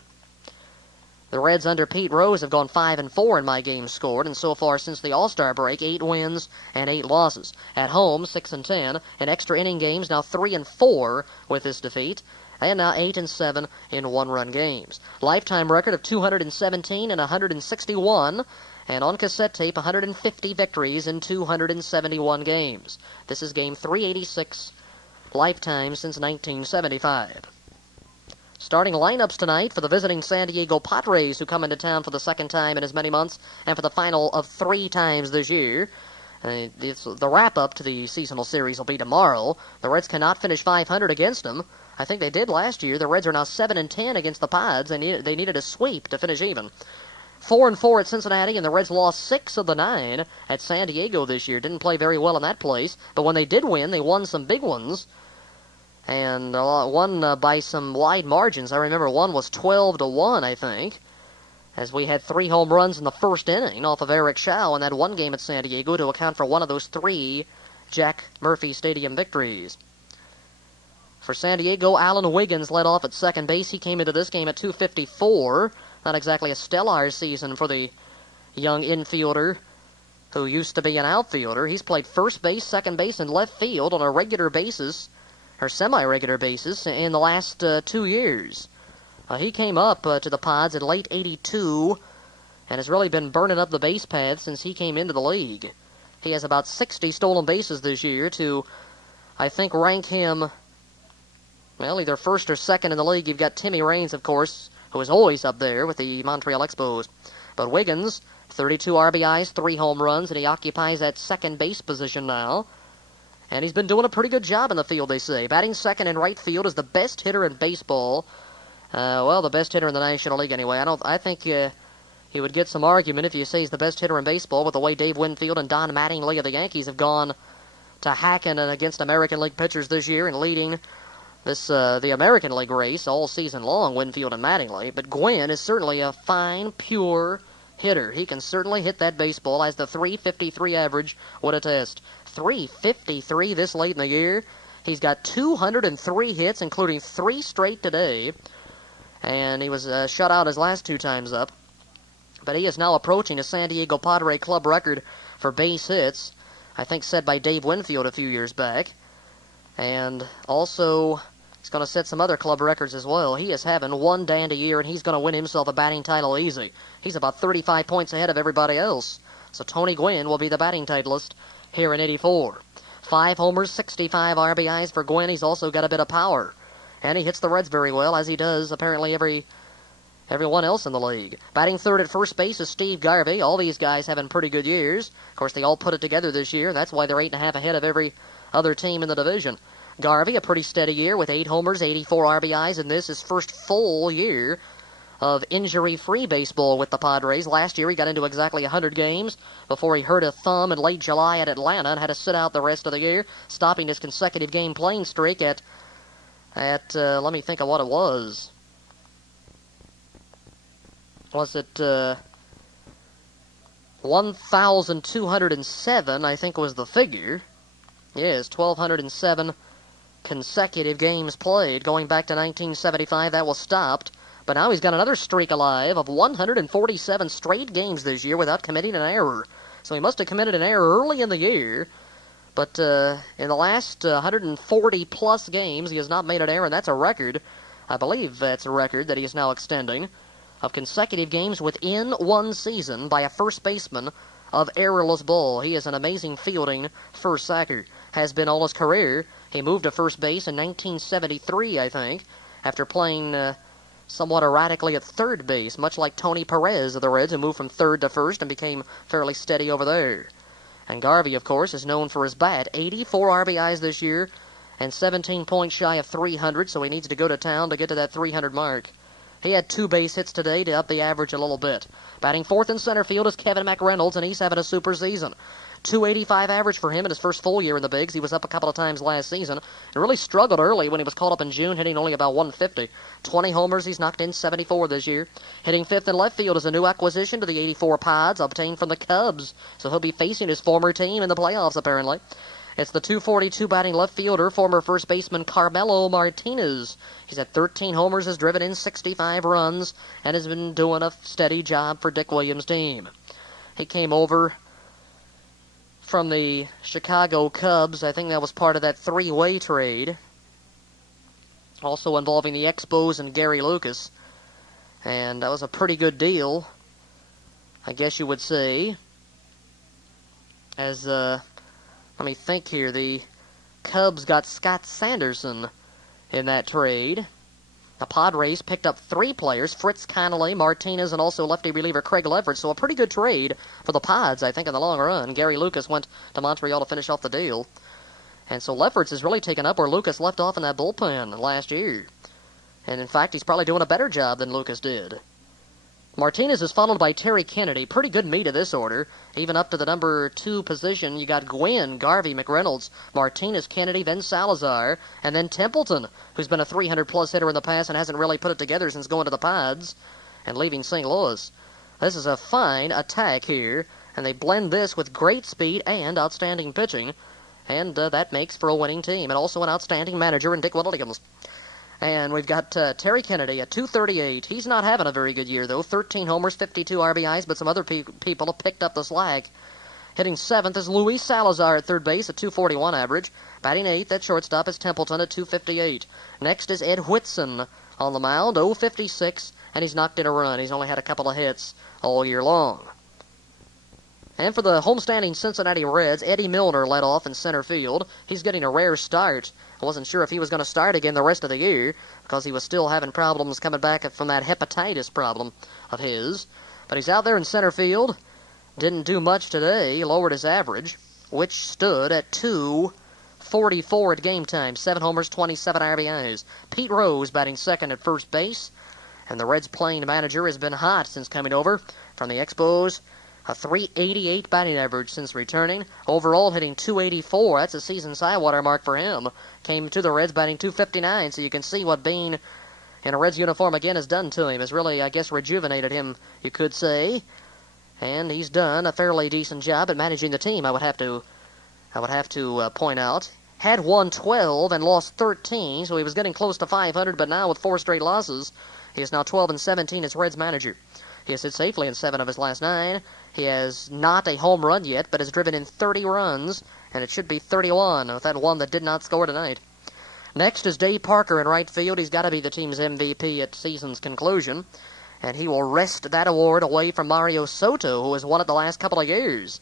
The Reds under Pete Rose have gone 5-4 in my games scored, and so far since the All-Star break, 8 wins and 8 losses. At home, 6-10. In extra inning games, now 3-4 with this defeat. And now 8-7 in one-run games. Lifetime record of 217 and 161. And on cassette tape, 150 victories in 271 games. This is game 386, lifetime since 1975. Starting lineups tonight for the visiting San Diego Padres, who come into town for the second time in as many months and for the final of 3 times this year. The wrap-up to the seasonal series will be tomorrow. The Reds cannot finish 500 against them. I think they did last year. The Reds are now 7-10 against the Pods. They needed a sweep to finish even. 4-4 at Cincinnati, and the Reds lost 6 of the 9 at San Diego this year. Didn't play very well in that place, but when they did win, they won some big ones, and won by some wide margins. I remember one was 12-1, I think, as we had 3 home runs in the first inning off of Eric Shaw in that one game at San Diego to account for one of those 3 Jack Murphy Stadium victories. For San Diego, Alan Wiggins led off at second base. He came into this game at 254. Not exactly a stellar season for the young infielder who used to be an outfielder. He's played first base, second base, and left field on a regular basis, or semi-regular basis, in the last 2 years. He came up to the Pods in late '82 and has really been burning up the base path since he came into the league. He has about 60 stolen bases this year to, I think, rank him, well, either first or second in the league. You've got Timmy Raines, of course, who is always up there with the Montreal Expos. But Wiggins, 32 RBIs, 3 home runs, and he occupies that second base position now. And he's been doing a pretty good job in the field, they say. Batting second in right field is the best hitter in baseball. Well, the best hitter in the National League anyway. I think he would get some argument if you say he's the best hitter in baseball with the way Dave Winfield and Don Mattingly of the Yankees have gone to hacking against American League pitchers this year and leading the American League race all season long, Winfield and Mattingly. But Gwynn is certainly a fine, pure hitter. He can certainly hit that baseball, as the .353 average would attest. .353 this late in the year. He's got 203 hits, including 3 straight today. And he was shut out his last 2 times up. But he is now approaching a San Diego Padre club record for base hits, I think set by Dave Winfield a few years back. And also, he's going to set some other club records as well. He is having one dandy year, and he's going to win himself a batting title easy. He's about 35 points ahead of everybody else. So Tony Gwynn will be the batting titleist here in '84. 5 homers, 65 RBIs for Gwynn. He's also got a bit of power. And he hits the Reds very well, as he does apparently everyone else in the league. Batting third at first base is Steve Garvey. All these guys having pretty good years. Of course, they all put it together this year. That's why they're 8.5 ahead of every other team in the division. Garvey, a pretty steady year with 8 homers, 84 RBIs, and this is his first full year of injury-free baseball with the Padres. Last year he got into exactly 100 games before he hurt a thumb in late July at Atlanta and had to sit out the rest of the year, stopping his consecutive game playing streak at let me think of what it was. Was it 1,207, I think was the figure. Yes, 1,207 consecutive games played. Going back to 1975, that was stopped. But now he's got another streak alive of 147 straight games this year without committing an error. So he must have committed an error early in the year. But in the last 140-plus games, he has not made an error, and that's a record. I believe that's a record that he is now extending, of consecutive games within one season by a first baseman of errorless ball. He is an amazing fielding first sacker. Has been all his career. He moved to first base in 1973, I think, after playing somewhat erratically at third base, much like Tony Perez of the Reds, who moved from third to first and became fairly steady over there. And Garvey, of course, is known for his bat. 84 RBIs this year and 17 points shy of 300, so he needs to go to town to get to that 300 mark. He had 2 base hits today to up the average a little bit. Batting fourth in center field is Kevin McReynolds, and he's having a super season. .285 average for him in his first full year in the bigs. He was up a couple of times last season and really struggled early when he was called up in June, hitting only about 150. 20 homers, he's knocked in 74 this year. Hitting fifth in left field is a new acquisition to the 84 Pods, obtained from the Cubs, so he'll be facing his former team in the playoffs, apparently. It's the .242 batting left fielder, former first baseman Carmelo Martinez. He's had 13 homers, has driven in 65 runs, and has been doing a steady job for Dick Williams' team. He came over from the Chicago Cubs. I think that was part of that three-way trade, also involving the Expos and Gary Lucas. And that was a pretty good deal, I guess you would say. As, let me think here, the Cubs got Scott Sanderson in that trade. The Padres picked up 3 players, Fritz Connolly, Martinez, and also lefty reliever Craig Leverett. So a pretty good trade for the Pods, I think, in the long run. Gary Lucas went to Montreal to finish off the deal. And so Leverett's has really taken up where Lucas left off in that bullpen last year. And in fact, he's probably doing a better job than Lucas did. Martinez is followed by Terry Kennedy. Pretty good meat of this order. Even up to the number 2 position, you got Gwynn, Garvey, McReynolds, Martinez, Kennedy, then Salazar, and then Templeton, who's been a 300-plus hitter in the past and hasn't really put it together since going to the Pods and leaving St. Louis. This is a fine attack here, and they blend this with great speed and outstanding pitching, and that makes for a winning team, and also an outstanding manager in Dick Williams. And we've got Terry Kennedy at .238. He's not having a very good year, though. 13 homers, 52 RBIs, but some other people have picked up the slack. Hitting 7th is Luis Salazar at third base at .241 average. Batting 8th at shortstop is Templeton at .258. Next is Ed Whitson on the mound, .056, and he's knocked in a run. He's only had a couple of hits all year long. And for the homestanding Cincinnati Reds, Eddie Milner led off in center field. He's getting a rare start. I wasn't sure if he was going to start again the rest of the year because he was still having problems coming back from that hepatitis problem of his. But he's out there in center field. Didn't do much today. Lowered his average, which stood at .244 at game time. 7 homers, 27 RBIs. Pete Rose batting second at first base. And the Reds playing manager has been hot since coming over from the Expos. A .388 batting average since returning. Overall hitting .284. That's a season's high water mark for him. Came to the Reds batting .259, so you can see what being in a Reds uniform again has done to him. Has really, I guess, rejuvenated him, you could say. And he's done a fairly decent job at managing the team, I would have to point out. Had won 12 and lost 13, so he was getting close to 500, but now with 4 straight losses, he is now 12-17 as Reds manager. He has hit safely in 7 of his last 9. He has not a home run yet, but has driven in 30 runs, and it should be 31 with that one that did not score tonight. Next is Dave Parker in right field. He's got to be the team's MVP at season's conclusion, and he will wrest that award away from Mario Soto, who has won it the last couple of years,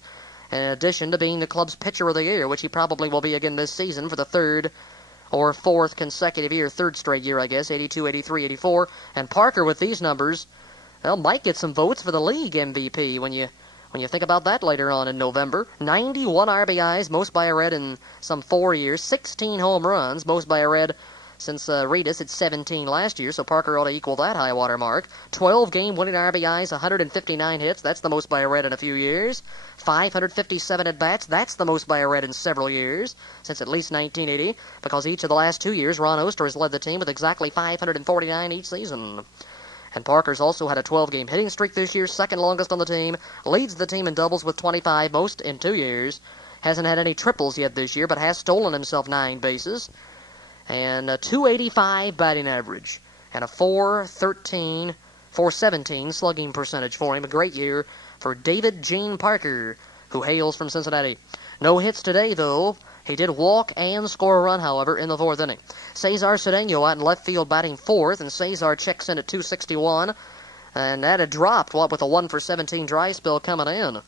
in addition to being the club's pitcher of the year, which he probably will be again this season for the 3rd or 4th consecutive year, 3rd straight year, I guess, 82, 83, 84. And Parker, with these numbers, well, might get some votes for the league MVP when you think about that later on in November. 91 RBIs, most by a Red in some 4 years. 16 home runs, most by a Red since Reedus had 17 last year, so Parker ought to equal that high water mark. 12 game-winning RBIs, 159 hits. That's the most by a Red in a few years. 557 at-bats. That's the most by a Red in several years, since at least 1980, because each of the last 2 years, Ron Oster has led the team with exactly 549 each season. And Parker's also had a 12-game hitting streak this year, second longest on the team. Leads the team in doubles with 25, most in 2 years. Hasn't had any triples yet this year, but has stolen himself 9 bases. And a .285 batting average. And a .417 slugging percentage for him. A great year for David Gene Parker, who hails from Cincinnati. No hits today, though. He did walk and score a run, however, in the 4th inning. Cesar Cedeno out in left field batting 4th, and Cesar checks in at .261. And that had dropped, with a 1-for-17 dry spell coming in.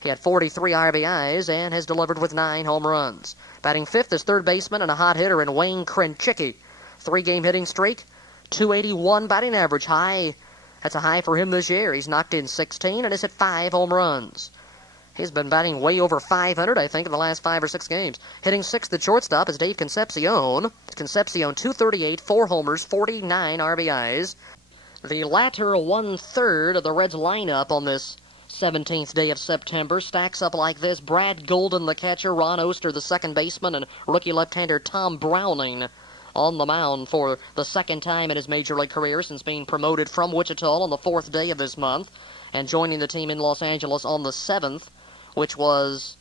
He had 43 RBIs and has delivered with 9 home runs. Batting 5th is third baseman and a hot hitter in Wayne Krenchicki. 3-game hitting streak, .281 batting average. High. That's a high for him this year. He's knocked in 16 and has hit 5 home runs. He's been batting way over 500, I think, in the last 5 or 6 games. Hitting 6th at shortstop is Dave Concepcion. Concepcion, .238, 4 homers, 49 RBIs. The latter 1/3 of the Reds lineup on this 17th day of September. Stacks up like this. Brad Golden, the catcher, Ron Oster, the second baseman, and rookie left-hander Tom Browning on the mound for the second time in his major league career since being promoted from Wichita on the 4th day of this month and joining the team in Los Angeles on the 7th, which was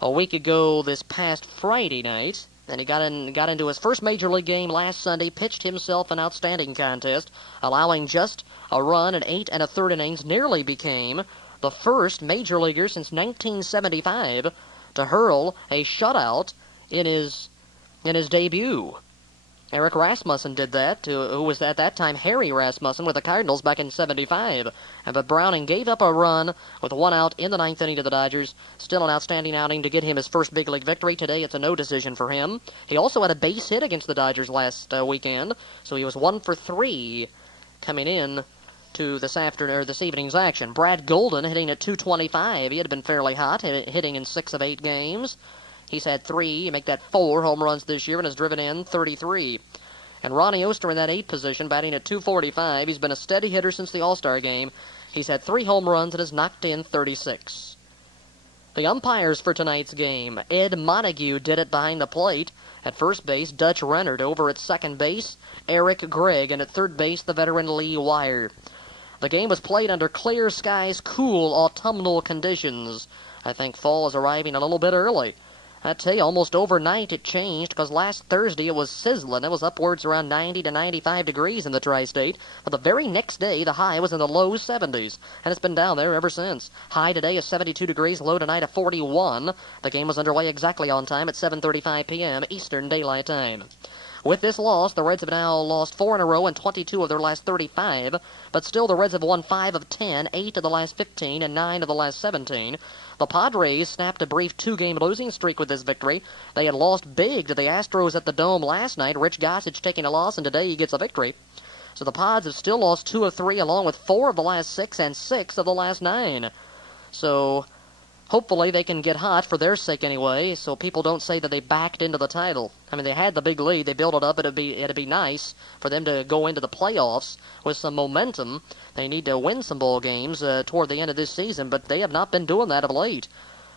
a week ago this past Friday night. And he got into his first major league game last Sunday, pitched himself an outstanding contest, allowing just a run in 8 1/3 innings, nearly became the first major leaguer since 1975 to hurl a shutout in his debut. Eric Rasmussen did that, who was at that time Harry Rasmussen with the Cardinals back in 75. But Browning gave up a run with one out in the 9th inning to the Dodgers. Still an outstanding outing to get him his first big league victory. Today it's a no decision for him. He also had a base hit against the Dodgers last weekend, so he was 1 for 3 coming in to this evening's action. Brad Golden hitting at .225. He had been fairly hot, hitting in 6 of 8 games. He's had 3, make that 4 home runs this year, and has driven in 33. And Ronnie Oster in that 8 position, batting at .245. He's been a steady hitter since the All-Star game. He's had 3 home runs and has knocked in 36. The umpires for tonight's game. Ed Montague did it behind the plate. At first base, Dutch Rennert. Over at second base, Eric Gregg. And at third base, the veteran Lee Wire. The game was played under clear skies, cool autumnal conditions. I think fall is arriving a little bit early. I tell you, almost overnight it changed, because last Thursday it was sizzling. It was upwards around 90 to 95 degrees in the tri-state. But the very next day, the high was in the low 70s, and it's been down there ever since. High today is 72 degrees, low tonight of 41. The game was underway exactly on time at 7:35 p.m. Eastern Daylight Time. With this loss, the Reds have now lost 4 in a row and 22 of their last 35, but still the Reds have won 5 of 10, 8 of the last 15, and 9 of the last 17. The Padres snapped a brief 2-game losing streak with this victory. They had lost big to the Astros at the Dome last night. Rich Gossage taking a loss, and today he gets a victory. So the Pods have still lost 2 of 3, along with 4 of the last 6 and 6 of the last 9. So hopefully they can get hot, for their sake anyway, so people don't say that they backed into the title. I mean, they had the big lead. They built it up. It'd be nice for them to go into the playoffs with some momentum. They need to win some ball games toward the end of this season, but they have not been doing that of late.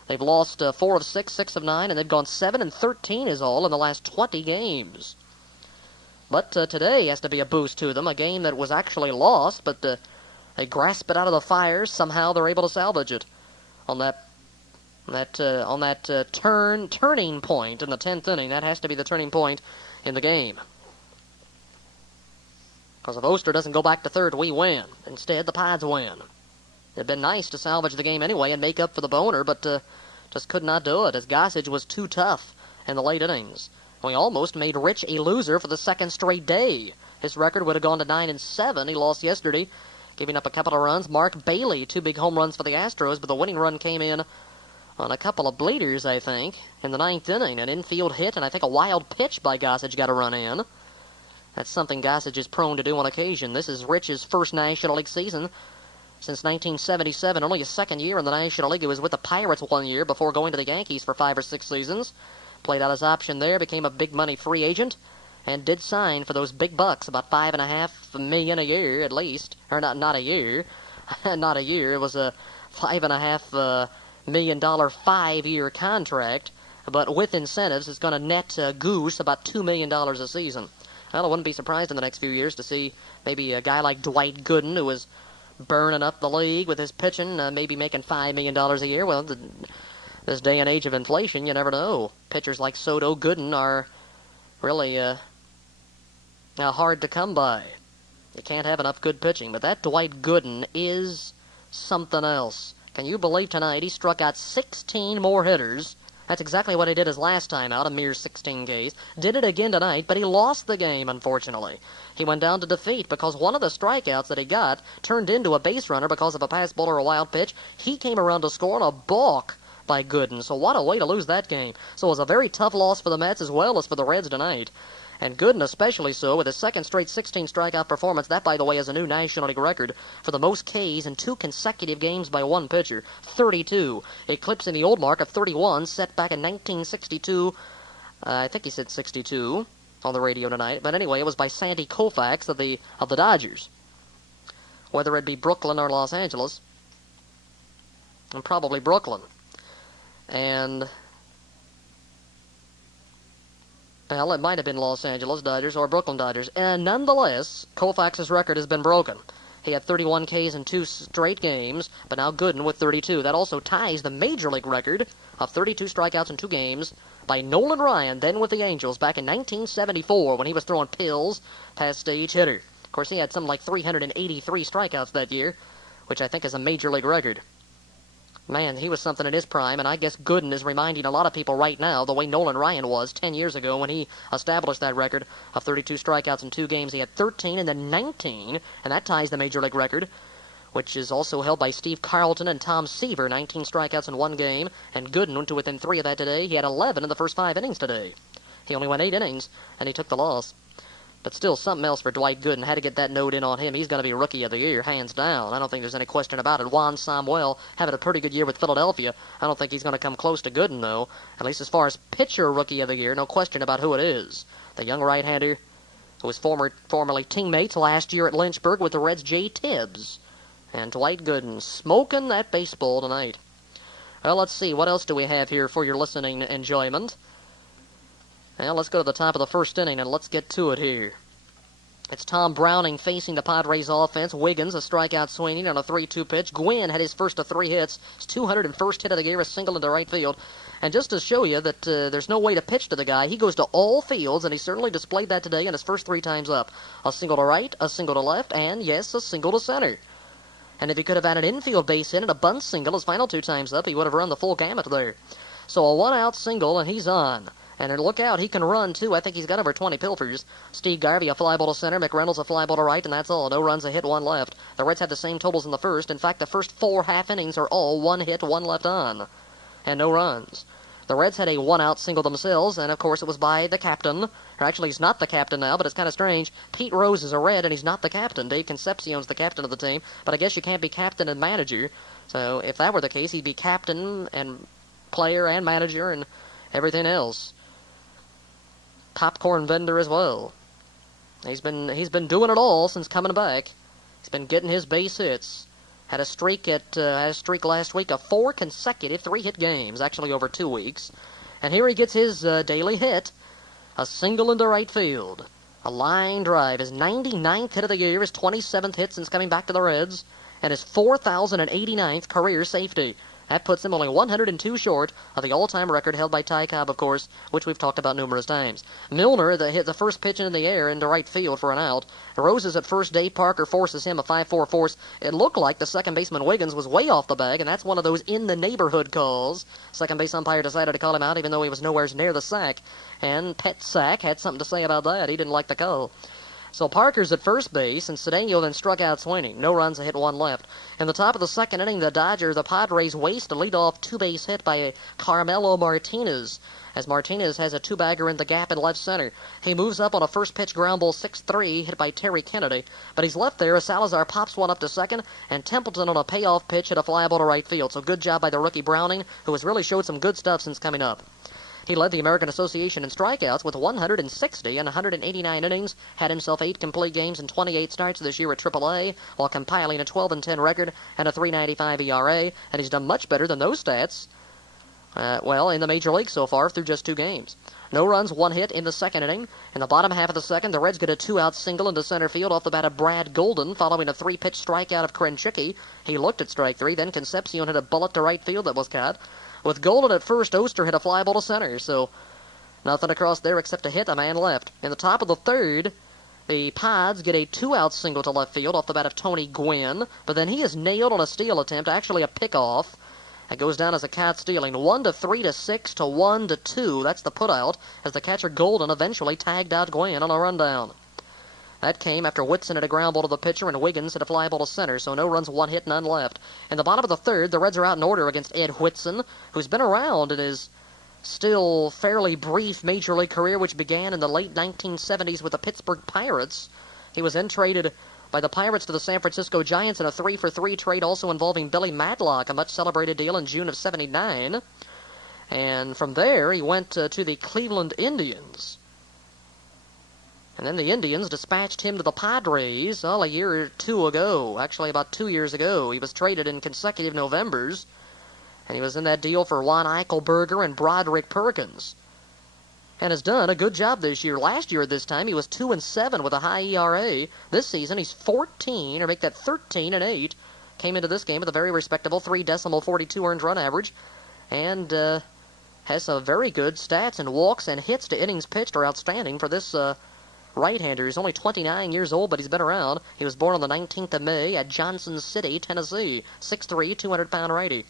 They've lost 4 of 6, 6 of 9, and they've gone 7 and 13 is all in the last 20 games. But today has to be a boost to them, a game that was actually lost, but they grasp it out of the fire. Somehow they're able to salvage it on that turning point in the 10th inning. That has to be the turning point in the game. Because if Oster doesn't go back to third, we win. Instead, the Pods win. It'd been nice to salvage the game anyway and make up for the boner, but just could not do it, as Gossage was too tough in the late innings. We almost made Rich a loser for the second straight day. His record would have gone to 9 and 7. He lost yesterday, giving up a couple of runs. Mark Bailey, 2 big home runs for the Astros, but the winning run came in on a couple of bleeders, I think, in the 9th inning. An infield hit, and I think a wild pitch by Gossage got a run in. That's something Gossage is prone to do on occasion. This is Rich's first National League season since 1977. Only his second year in the National League. He was with the Pirates 1 year before going to the Yankees for 5 or 6 seasons. Played out his option there, became a big money free agent, and did sign for those big bucks, about $5.5 million a year at least. Or not a year. Not a year. It was a $5.5 million 5-year contract, but with incentives, it's going to net Goose about $2 million a season. Well, I wouldn't be surprised in the next few years to see maybe a guy like Dwight Gooden, who was burning up the league with his pitching, maybe making $5 million a year. Well, this day and age of inflation, you never know. Pitchers like Soto, Gooden are really hard to come by. You can't have enough good pitching, but that Dwight Gooden is something else. Can you believe tonight he struck out 16 more hitters? That's exactly what he did his last time out, a mere 16 Ks. Did it again tonight, but he lost the game, unfortunately. He went down to defeat because one of the strikeouts that he got turned into a base runner because of a pass ball or a wild pitch. He came around to score on a balk by Gooden, so what a way to lose that game. So it was a very tough loss for the Mets as well as for the Reds tonight. And Gooden especially so, with his second straight 16 strikeout performance. That, by the way, is a new National League record for the most Ks in 2 consecutive games by one pitcher, 32, eclipsing the old mark of 31 set back in 1962. I think he said 62 on the radio tonight. But anyway, it was by Sandy Koufax of the Dodgers. Whether it be Brooklyn or Los Angeles, and probably Brooklyn. And, well, it might have been Los Angeles Dodgers or Brooklyn Dodgers. And nonetheless, Koufax's record has been broken. He had 31 Ks in 2 straight games, but now Gooden with 32. That also ties the Major League record of 32 strikeouts in 2 games by Nolan Ryan, then with the Angels, back in 1974 when he was throwing pills past stage hitter. Of course, he had something like 383 strikeouts that year, which I think is a Major League record. Man, he was something in his prime, and I guess Gooden is reminding a lot of people right now the way Nolan Ryan was 10 years ago when he established that record of 32 strikeouts in 2 games. He had 13 and then 19, and that ties the Major League record, which is also held by Steve Carlton and Tom Seaver, 19 strikeouts in 1 game, and Gooden went to within 3 of that today. He had 11 in the first 5 innings today. He only went 8 innings, and he took the loss. But still, something else for Dwight Gooden. Had to get that note in on him. He's going to be Rookie of the Year, hands down. I don't think there's any question about it. Juan Samuel having a pretty good year with Philadelphia. I don't think he's going to come close to Gooden, though. At least as far as pitcher Rookie of the Year, no question about who it is. The young right-hander who was formerly teammates last year at Lynchburg with the Reds, Jay Tibbs. And Dwight Gooden smoking that baseball tonight. Well, let's see. What else do we have here for your listening enjoyment? Well, let's go to the top of the first inning, and let's get to it here. It's Tom Browning facing the Padres offense. Wiggins, a strikeout swinging on a 3-2 pitch. Gwynn had his first of 3 hits. His 201st hit of the year, a single into right field. And just to show you that there's no way to pitch to the guy, he goes to all fields, and he certainly displayed that today in his first 3 times up. A single to right, a single to left, and, yes, a single to center. And if he could have had an infield base hit and a bunt single his final 2 times up, he would have run the full gamut there. So a 1-out single, and he's on. And look out, he can run, too. I think he's got over 20 pilfers. Steve Garvey, a fly ball to center. McReynolds, a fly ball to right, and that's all. No runs, a hit, 1 left. The Reds had the same totals in the first. In fact, the first 4 half innings are all 1 hit, 1 left on. And no runs. The Reds had a 1-out single themselves, and, of course, it was by the captain. Or actually, he's not the captain now, but it's kind of strange. Pete Rose is a Red, and he's not the captain. Dave Concepcion's the captain of the team. But I guess you can't be captain and manager. So if that were the case, he'd be captain and player and manager and everything else. Popcorn vendor as well. He's been doing it all since coming back. He's been getting his base hits. Had a streak last week of 4 consecutive 3-hit games, actually over 2 weeks. And here he gets his daily hit, a single into right field. A line drive, his 99th hit of the year, his 27th hit since coming back to the Reds, and his 4,089th career safety. That puts him only 102 short of the all-time record held by Ty Cobb, of course, which we've talked about numerous times. Milner hit the first pitch in the air into right field for an out. Rose is at first. Dave Parker forces him a 5-4 force. It looked like the second baseman Wiggins was way off the bag, and that's one of those in-the-neighborhood calls. Second base umpire decided to call him out even though he was nowhere near the sack. And Pet Sack had something to say about that. He didn't like the call. So Parker's at first base, and Cedeno then struck out swinging. No runs, a hit, 1 left. In the top of the second inning, the Padres waste a leadoff 2-base hit by Carmelo Martinez, as Martinez has a 2-bagger in the gap in left center. He moves up on a first-pitch ground ball 6-3, hit by Terry Kennedy, but he's left there as Salazar pops one up to second, and Templeton on a payoff pitch hit a fly ball to right field. So good job by the rookie Browning, who has really showed some good stuff since coming up. He led the American Association in strikeouts with 160 and 189 innings, had himself 8 complete games and 28 starts this year at AAA, while compiling a 12-10 record and a 3.95 ERA, and he's done much better than those stats, in the Major League so far through just 2 games. No runs, 1 hit in the second inning. In the bottom half of the second, the Reds get a 2-out single into center field off the bat of Brad Golden, following a 3-pitch strikeout of Krenchicki. He looked at strike 3, then Concepcion hit a bullet to right field that was caught. With Golden at first, Oster hit a fly ball to center, so nothing across there except a hit, a man left. In the top of the third, the Pods get a 2-out single to left field off the bat of Tony Gwynn, but then he is nailed on a steal attempt, actually a pickoff. It goes down as a cat stealing. 1 to 3 to 6 to 1 to 2. That's the putout, as the catcher Golden eventually tagged out Gwynn on a rundown. That came after Whitson hit a ground ball to the pitcher and Wiggins hit a fly ball to center, so no runs, 1 hit, none left. In the bottom of the third, the Reds are out in order against Ed Whitson, who's been around in his still fairly brief Major League career, which began in the late 1970s with the Pittsburgh Pirates. He was then traded by the Pirates to the San Francisco Giants in a 3-for-3 trade also involving Billy Madlock, a much-celebrated deal in June of '79. And from there, he went to the Cleveland Indians. And then the Indians dispatched him to the Padres, a year or 2 ago. Actually, about 2 years ago. He was traded in consecutive Novembers And he was in that deal for Juan Eichelberger and Broderick Perkins. And has done a good job this year. Last year at this time, he was 2-7 with a high ERA. This season, he's 14, or make that 13-8. Came into this game with a very respectable 3.42 earned run average. And has some very good stats, and walks and hits to innings pitched are outstanding for this right-hander. He's only 29 years old, but he's been around. He was born on the 19th of May at Johnson City, Tennessee. 6'3", 200-pound righty.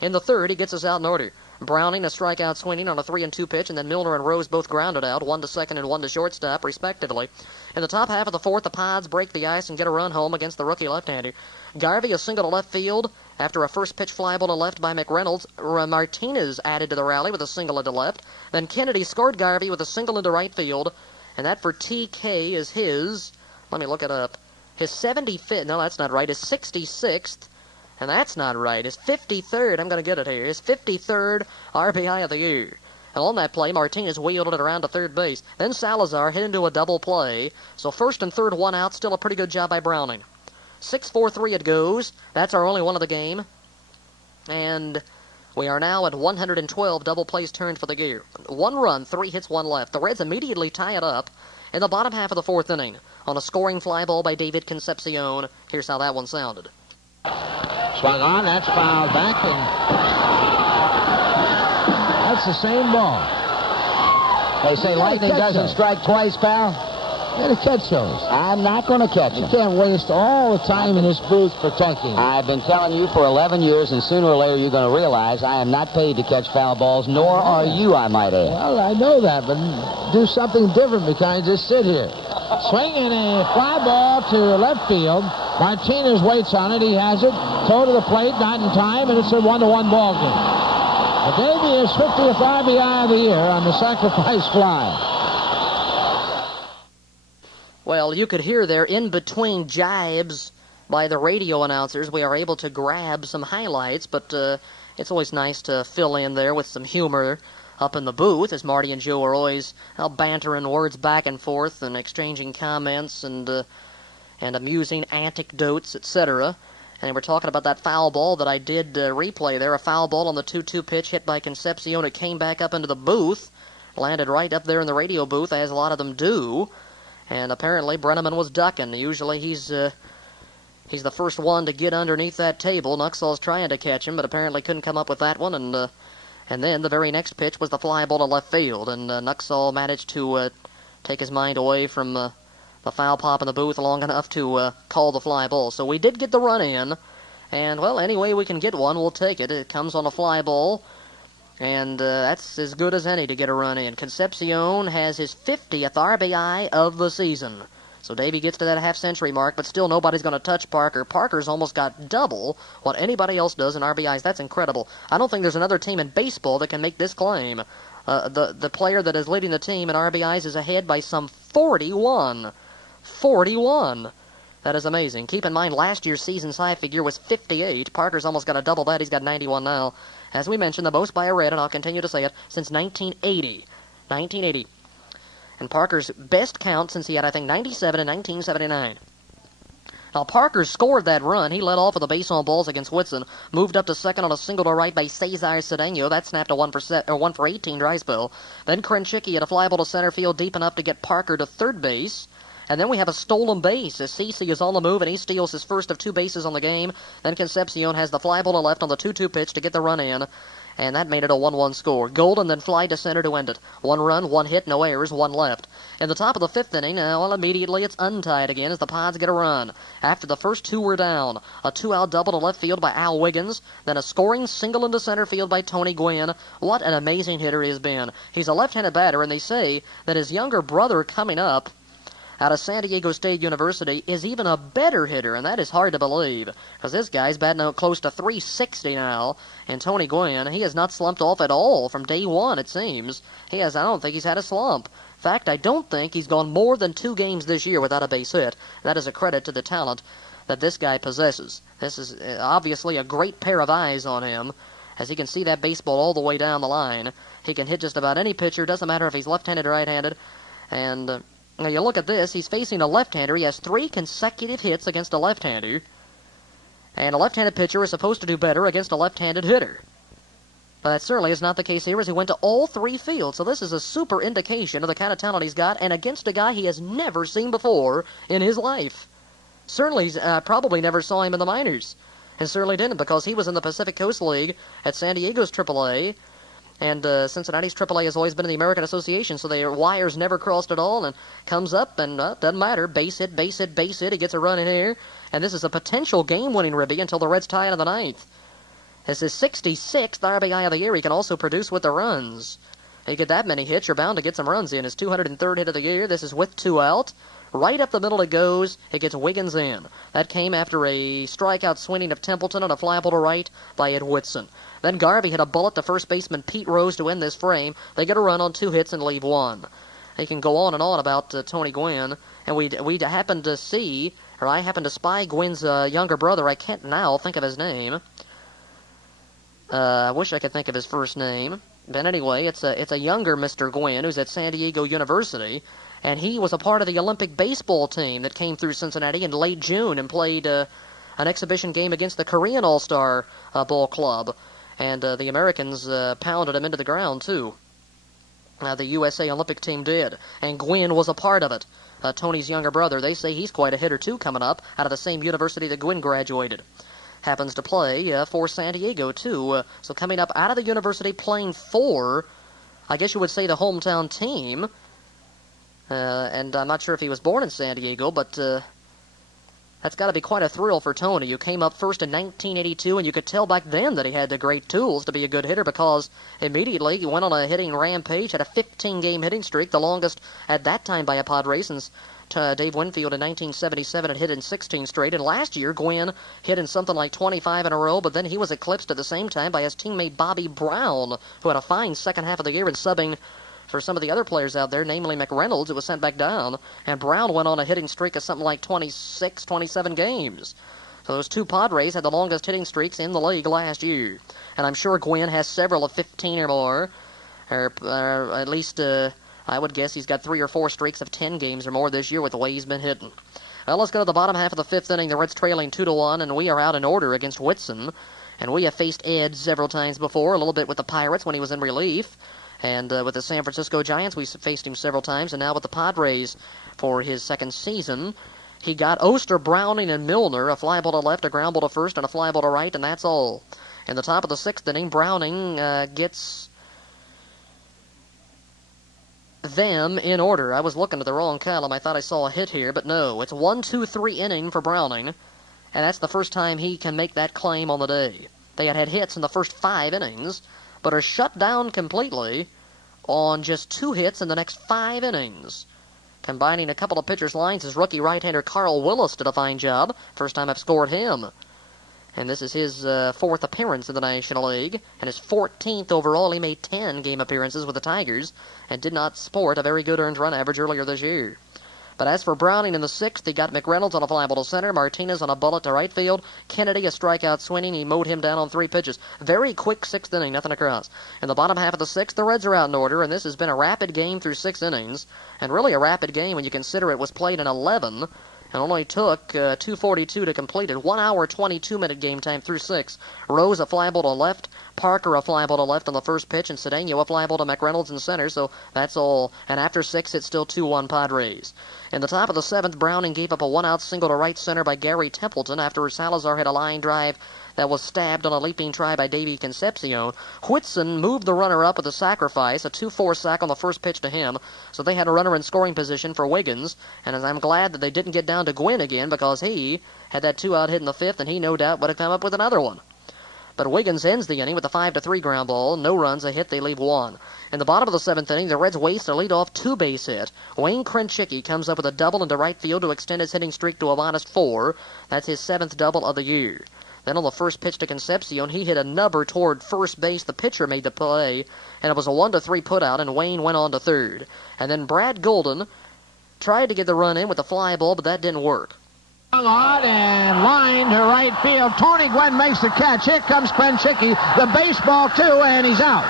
In the third, he gets us out in order. Browning a strikeout swinging on a 3-2 pitch, and then Milner and Rose both grounded out, 1 to second and 1 to shortstop, respectively. In the top half of the fourth, the Pods break the ice and get a run home against the rookie left-hander. Garvey a single to left field after a first pitch fly ball to left by McReynolds. Martinez added to the rally with a single into left. Then Kennedy scored Garvey with a single into right field, and that for TK is his, let me look it up, his 75th, no, that's not right, his 66th, and that's not right, his 53rd, I'm going to get it here, his 53rd RBI of the year. And on that play, Martinez wheeled it around to third base. Then Salazar hit into a double play. So first and third, one out, still a pretty good job by Browning. 6-4-3 it goes. That's our only one of the game. And we are now at 112 double plays turned for the year. 1 run, 3 hits, 1 left. The Reds immediately tie it up in the bottom half of the fourth inning on a scoring fly ball by David Concepcion. Here's how that one sounded. Swung on, that's fouled back, and that's the same ball. They say lightning doesn't strike twice, pal. You gotta catch those. I'm not going to catch You them. can't waste all the time in this booth protecting. I've been telling you for 11 years, and sooner or later you're going to realize I am not paid to catch foul balls, nor are you, I might add. Well, I know that, but do something different because just sit here. Swinging a fly ball to left field. Martinez waits on it. He has it. Toe to the plate, not in time, and it's a 1-1 ball game. Davey is 50th RBI of the year on the sacrifice fly. Well, you could hear there in between jibes by the radio announcers, we are able to grab some highlights, but it's always nice to fill in there with some humor up in the booth, as Marty and Joe are always bantering words back and forth and exchanging comments and amusing anecdotes, etc. And we're talking about that foul ball that I did replay there, a foul ball on the 2-2 pitch hit by Concepcion. It came back up into the booth, landed right up there in the radio booth, as a lot of them do. And apparently Brenneman was ducking. Usually he's the first one to get underneath that table. Nuxall's trying to catch him, but apparently couldn't come up with that one. And then the very next pitch was the fly ball to left field, and Nuxall managed to take his mind away from the foul pop in the booth long enough to call the fly ball. So we did get the run in, and well, any way we can get one, we'll take it. It comes on a fly ball. And that's as good as any to get a run in. Concepcion has his 50th RBI of the season. So Davey gets to that half-century mark, but still nobody's going to touch Parker. Parker's almost got double what anybody else does in RBIs. That's incredible. I don't think there's another team in baseball that can make this claim. The player that is leading the team in RBIs is ahead by some 41. 41. That is amazing. Keep in mind, last year's season's high figure was 58. Parker's almost got a double that. He's got 91 now. As we mentioned, the most by a Red, and I'll continue to say it, since 1980. 1980. And Parker's best count since he had, I think, 97 and 1979. Now, Parker scored that run. He led off with a base on balls against Whitson. Moved up to second on a single to right by Cesar Cedeno. That snapped a 1 for 18 dry spell. Then Krenchicki had a fly ball to center field deep enough to get Parker to third base. And then we have a stolen base as Cece is on the move and he steals his first of 2 bases on the game. Then Concepcion has the fly ball to left on the 2-2 pitch to get the run in. And that made it a 1-1 score. Golden then fly to center to end it. 1 run, 1 hit, no errors, 1 left. In the top of the 5th inning, immediately it's untied again as the Pods get a run. After the first 2 were down, a 2-out double to left field by Al Wiggins, then a scoring single into center field by Tony Gwynn. What an amazing hitter he has been. He's a left-handed batter, and they say that his younger brother coming up out of San Diego State University is even a better hitter, and that is hard to believe, because this guy's batting out close to 360 now, and Tony Gwynn, he has not slumped off at all from day one, it seems. I don't think he's had a slump. In fact, I don't think he's gone more than 2 games this year without a base hit. That is a credit to the talent that this guy possesses. This is obviously a great pair of eyes on him, as he can see that baseball all the way down the line. He can hit just about any pitcher, doesn't matter if he's left-handed or right-handed, and now you look at this, he's facing a left-hander. He has 3 consecutive hits against a left-hander. And a left-handed pitcher is supposed to do better against a left-handed hitter. But that certainly is not the case here, as he went to all three fields. So this is a super indication of the kind of talent he's got, and against a guy he has never seen before in his life. Certainly probably never saw him in the minors. And certainly didn't, because he was in the Pacific Coast League at San Diego's AAA. And Cincinnati's AAA has always been in the American Association, so their wires never crossed at all. And comes up, and doesn't matter. Base hit, base hit, base hit. He gets a run in here. And this is a potential game-winning ribby until the Reds tie it in the ninth. This is his 66th RBI of the year. He can also produce with the runs. You get that many hits, you're bound to get some runs in. His 203rd hit of the year. This is with 2 out. Right up the middle it goes. It gets Wiggins in. That came after a strikeout swinging of Templeton and a fly ball to right by Ed Whitson. Then Garvey hit a bullet to first baseman Pete Rose to end this frame. They get a run on 2 hits and leave 1. He can go on and on about Tony Gwynn. And we happened to see, or I happened to spy Gwynn's younger brother. I can't now think of his name. I wish I could think of his first name. But anyway, it's a younger Mr. Gwynn who's at San Diego University, and he was a part of the Olympic baseball team that came through Cincinnati in late June and played an exhibition game against the Korean All-Star Ball Club. And the Americans pounded him into the ground, too. The USA Olympic team did. And Gwynn was a part of it. Tony's younger brother. They say he's quite a hitter, too, coming up out of the same university that Gwynn graduated. Happens to play for San Diego, too. So coming up out of the university, playing for, I guess you would say, the hometown team. And I'm not sure if he was born in San Diego, but that's got to be quite a thrill for Tony. You came up first in 1982, and you could tell back then that he had the great tools to be a good hitter, because immediately he went on a hitting rampage, had a 15-game hitting streak, the longest at that time by a Padres since Dave Winfield in 1977 had hit in 16 straight, and last year Gwynn hit in something like 25 in a row, but then he was eclipsed at the same time by his teammate Bobby Brown, who had a fine second half of the year in subbing for some of the other players out there, namely McReynolds, who was sent back down, and Brown went on a hitting streak of something like 26, 27 games. So those two Padres had the longest hitting streaks in the league last year, and I'm sure Gwynn has several of 15 or more, or at least I would guess he's got 3 or 4 streaks of 10 games or more this year with the way he's been hitting. Well, let's go to the bottom half of the 5th inning. The Reds trailing 2-1, and we are out in order against Whitson. And we have faced Ed several times before, a little bit with the Pirates when he was in relief. And with the San Francisco Giants, we faced him several times. And now with the Padres for his second season, he got Oster, Browning, and Milner, a fly ball to left, a ground ball to first, and a fly ball to right, and that's all. In the top of the 6th inning, Browning gets them in order. I was looking at the wrong column. I thought I saw a hit here, but no. It's 1-2-3 inning for Browning, and that's the first time he can make that claim on the day. They had hits in the first 5 innings, but are shut down completely on just 2 hits in the next 5 innings. Combining a couple of pitchers' lines, his rookie right-hander Carl Willis did a fine job. First time I've scored him. And this is his 4th appearance in the National League, and his 14th overall. He made 10 game appearances with the Tigers and did not sport a very good earned run average earlier this year. But as for Browning in the 6th, he got McReynolds on a fly ball to center, Martinez on a bullet to right field, Kennedy a strikeout swinging. He mowed him down on 3 pitches. Very quick 6th inning, nothing across. In the bottom half of the 6th, the Reds are out in order, and this has been a rapid game through 6 innings, and really a rapid game when you consider it was played in 11, and only took 2:42 to complete it. 1 hour, 22-minute game time through 6. Rose a fly ball to left, Parker a fly ball to left on the first pitch, and Cedeno a fly ball to McReynolds in center, so that's all. And after 6, it's still 2-1 Padres. In the top of the 7th, Browning gave up a 1-out single to right center by Gary Templeton after Salazar hit a line drive that was stabbed on a leaping try by Davey Concepcion. Whitson moved the runner up with a sacrifice, a 2-4 sack on the first pitch to him, so they had a runner in scoring position for Wiggins, and I'm glad that they didn't get down to Gwynn again, because he had that 2-out hit in the 5th, and he no doubt would have come up with another one. But Wiggins ends the inning with a 5-3 ground ball. No runs, a hit, they leave 1. In the bottom of the 7th inning, the Reds waste a leadoff 2-base hit. Wayne Krenchicki comes up with a double into right field to extend his hitting streak to a modest 4. That's his 7th double of the year. Then on the first pitch to Concepcion, he hit a nubber toward first base. The pitcher made the play, and it was a 1-3 putout, and Wayne went on to third. And then Brad Golden tried to get the run in with a fly ball, but that didn't work. On and line to right field. Tony Gwynn makes the catch. Here comes Krenchicki, the baseball too, and he's out.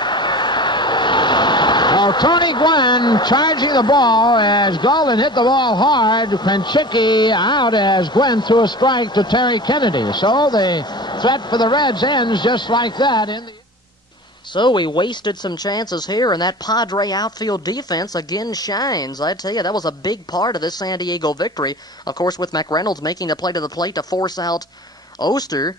So Tony Gwynn charging the ball as Golden hit the ball hard. Krenchicki out as Gwynn threw a strike to Terry Kennedy. So the threat for the Reds ends just like that. So we wasted some chances here, and that Padre outfield defense again shines. I tell you, that was a big part of this San Diego victory. Of course, with McReynolds making the play to the plate to force out Oster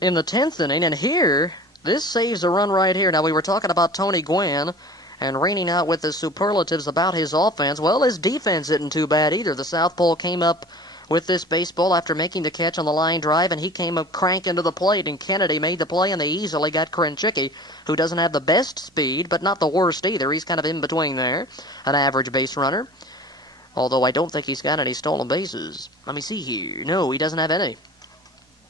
in the 10th inning. And here, this saves a run right here. Now, we were talking about Tony Gwynn and raining out with the superlatives about his offense. Well, his defense isn't too bad either. The Southpaw came up with this baseball after making the catch on the line drive, and he came up cranking to the plate, and Kennedy made the play, and they easily got Krenchicki, who doesn't have the best speed, but not the worst either. He's kind of in between there, an average base runner, although I don't think he's got any stolen bases. Let me see here. No, he doesn't have any.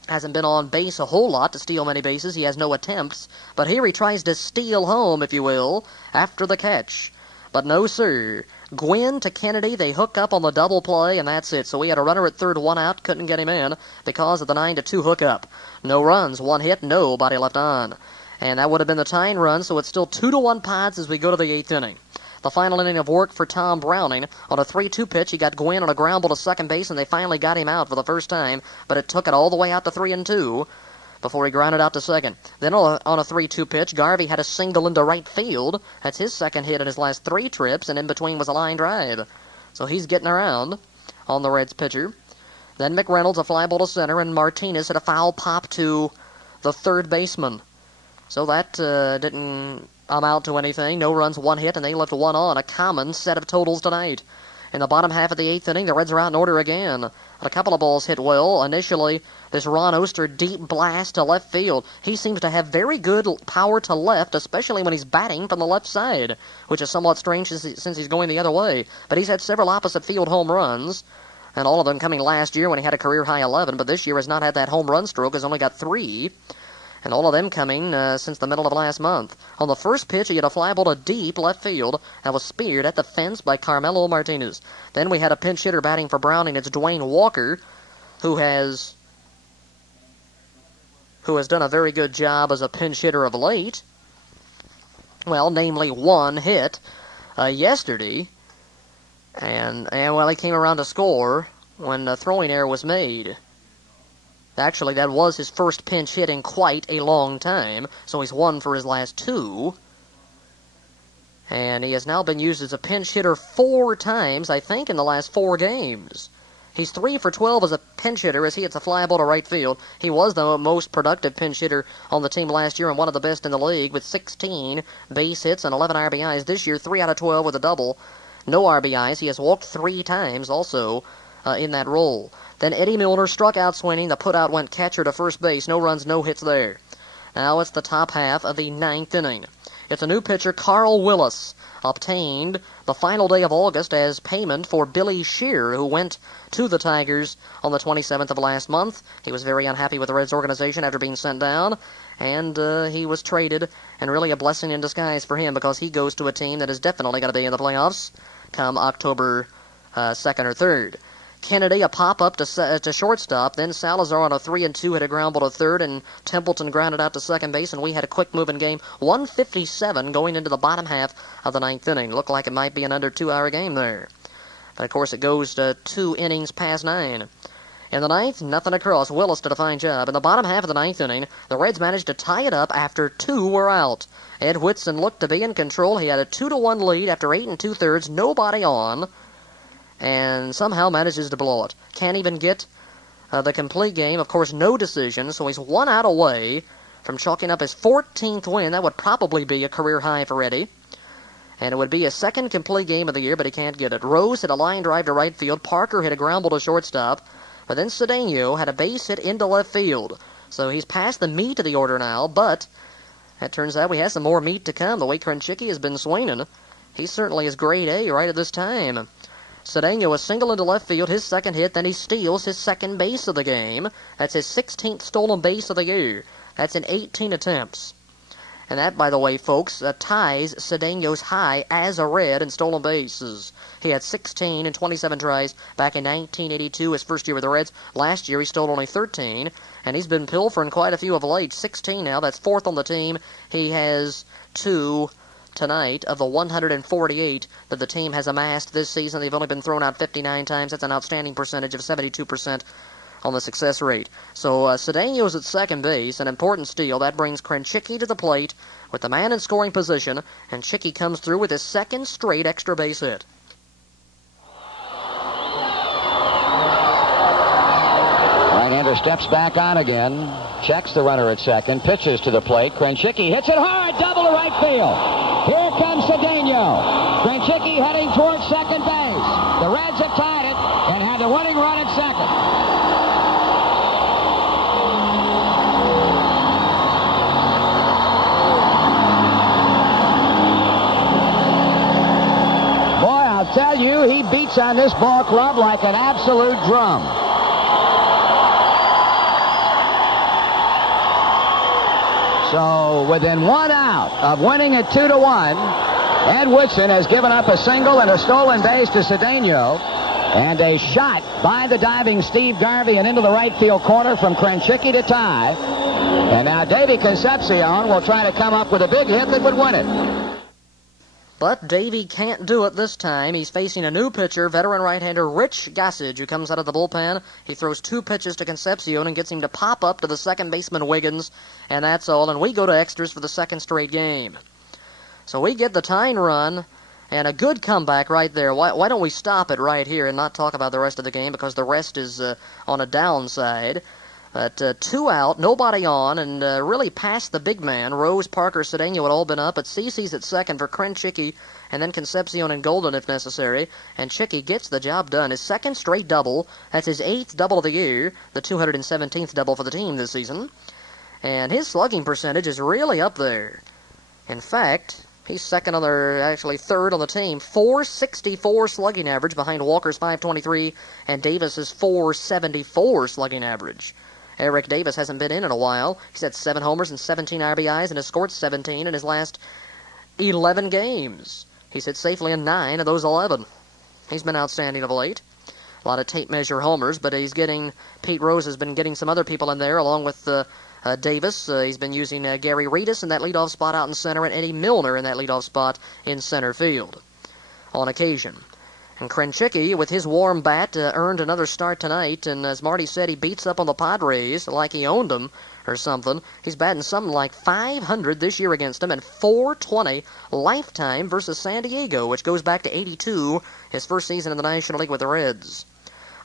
Hasn't been on base a whole lot to steal many bases. He has no attempts, but here he tries to steal home, if you will, after the catch. But no, sir. Gwynn to Kennedy, they hook up on the double play, and that's it. So we had a runner at third, one out, couldn't get him in because of the 9-2 hookup. No runs, one hit, nobody left on. And that would have been the tying run, so it's still 2-1 Pods as we go to the 8th inning. The final inning of work for Tom Browning. On a 3-2 pitch, he got Gwynn on a ground ball to second base, and they finally got him out for the first time, but it took it all the way out to 3-2 before he grounded out to second. Then on a 3-2 pitch, Garvey had a single into right field. That's his second hit in his last 3 trips, and in between was a line drive. So he's getting around on the Reds pitcher. Then McReynolds, a fly ball to center, and Martinez hit a foul pop to the third baseman. So that didn't amount to anything. No runs, one hit, and they left one on. A common set of totals tonight. In the bottom half of the 8th inning, the Reds are out in order again. A couple of balls hit well. Initially, this Ron Oster deep blast to left field. He seems to have very good power to left, especially when he's batting from the left side, which is somewhat strange since he's going the other way. But he's had several opposite field home runs, and all of them coming last year when he had a career-high 11, but this year has not had that home run stroke, has only got 3. And all of them coming since the middle of last month. On the first pitch, he had a fly ball to deep left field and was speared at the fence by Carmelo Martinez. Then we had a pinch hitter batting for Browning. It's Dwayne Walker, who has done a very good job as a pinch hitter of late. Well, namely one hit yesterday. And well, he came around to score when the throwing error was made. Actually, that was his first pinch hit in quite a long time, so he's 1 for his last 2. And he has now been used as a pinch hitter 4 times, I think, in the last 4 games. He's 3 for 12 as a pinch hitter as he hits a fly ball to right field. He was the most productive pinch hitter on the team last year and one of the best in the league with 16 base hits and 11 RBIs. This year, 3 out of 12 with a double. No RBIs. He has walked 3 times also in that role. Then Eddie Milner struck out swinging. The putout went catcher to first base. No runs, no hits there. Now it's the top half of the 9th inning. It's a new pitcher, Carl Willis, obtained the final day of August as payment for Billy Shear, who went to the Tigers on the 27th of last month. He was very unhappy with the Reds organization after being sent down, and he was traded, and really a blessing in disguise for him because he goes to a team that is definitely going to be in the playoffs come October 2nd or 3rd. Kennedy, a pop-up to shortstop. Then Salazar on a 3-2 hit a ground ball to third, and Templeton grounded out to second base, and we had a quick-moving game. 1:57 going into the bottom half of the 9th inning. Looked like it might be an under 2-hour game there. But, of course, it goes to 2 innings past 9. In the 9th, nothing across. Willis did a fine job. In the bottom half of the 9th inning, the Reds managed to tie it up after 2 were out. Ed Whitson looked to be in control. He had a 2-1 lead after 8 2/3, nobody on, and somehow manages to blow it. Can't even get the complete game. Of course, no decision, so he's 1 out away from chalking up his 14th win. That would probably be a career high for Eddie. And it would be his 2nd complete game of the year, but he can't get it. Rose hit a line drive to right field. Parker hit a ground ball to shortstop. But then Cedeno had a base hit into left field. So he's past the meat of the order now, but it turns out we have some more meat to come. The way Krenchicki has been swinging, he certainly is grade A right at this time. Cedeno a single into left field, his 2nd hit, then he steals his 2nd base of the game. That's his 16th stolen base of the year. That's in 18 attempts. And that, by the way, folks, ties Cedeno's high as a Red in stolen bases. He had 16 in 27 tries back in 1982, his first year with the Reds. Last year he stole only 13, and he's been pilfering quite a few of late. 16 now, that's 4th on the team. He has 2 tonight. Of the 148 that the team has amassed this season, they've only been thrown out 59 times. That's an outstanding percentage of 72% on the success rate. So Cedeno's at second base, an important steal. That brings Krenchicki to the plate with the man in scoring position, and Chickie comes through with his second straight extra base hit. Right-hander steps back on again, checks the runner at second, pitches to the plate. Krenchicki hits it hard, double to right field. Here comes Cedeno. Krenchicki heading towards second base. The Reds have tied it and had the winning run at second. Tell you, he beats on this ball club like an absolute drum. So within 1 out of winning it 2-1, Ed Woodson has given up a single and a stolen base to Cedeno, and a shot by the diving Steve Garvey and into the right field corner from Krenchicki to tie. And now Davey Concepcion will try to come up with a big hit that would win it. But Davey can't do it this time. He's facing a new pitcher, veteran right-hander Rich Gossage, who comes out of the bullpen. He throws 2 pitches to Concepcion and gets him to pop up to the second baseman Wiggins, and that's all. And we go to extras for the second straight game. So we get the tying run, and a good comeback right there. Why don't we stop it right here and not talk about the rest of the game, because the rest is on a downside. But 2 out, nobody on, and really past the big man. Rose, Parker, Cedeno had all been up, but CeCe's at second for Krenchicki, and then Concepcion and Golden if necessary. And Chickie gets the job done. His second straight double. That's his 8th double of the year, the 217th double for the team this season. And his slugging percentage is really up there. In fact, he's second on actually third on the team. 464 slugging average behind Walker's 523 and Davis's 474 slugging average. Eric Davis hasn't been in a while. He's had 7 homers and 17 RBIs and has scored 17 in his last 11 games. He's hit safely in 9 of those 11. He's been outstanding of late. A lot of tape measure homers, but Pete Rose has been getting some other people in there along with Davis. He's been using Gary Reedus in that leadoff spot out in center and Eddie Milner in that leadoff spot in center field on occasion. And Krenchicki, with his warm bat, earned another start tonight. And as Marty said, he beats up on the Padres like he owned them or something. He's batting something like 500 this year against them and 420 lifetime versus San Diego, which goes back to 82, his first season in the National League with the Reds.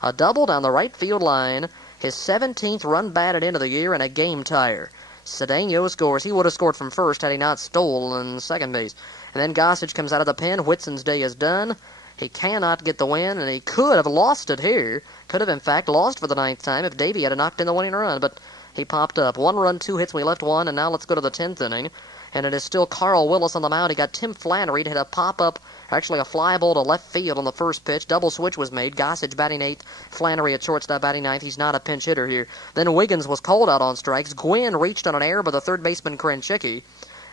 A double down the right field line, his 17th run batted into the year, and a game tire. Cedeno scores. He would have scored from first had he not stolen second base. And then Gossage comes out of the pen. Whitson's day is done. He cannot get the win, and he could have lost it here. Could have, in fact, lost for the 9th time if Davey had knocked in the winning run, but he popped up. 1 run, 2 hits, we left 1, and now let's go to the 10th inning. And it is still Carl Willis on the mound. He got Tim Flannery to hit a pop-up, actually a fly ball to left field on the first pitch. Double switch was made. Gossage batting 8th, Flannery at shortstop batting 9th. He's not a pinch hitter here. Then Wiggins was called out on strikes. Gwynn reached on an error by the third baseman Krenchicki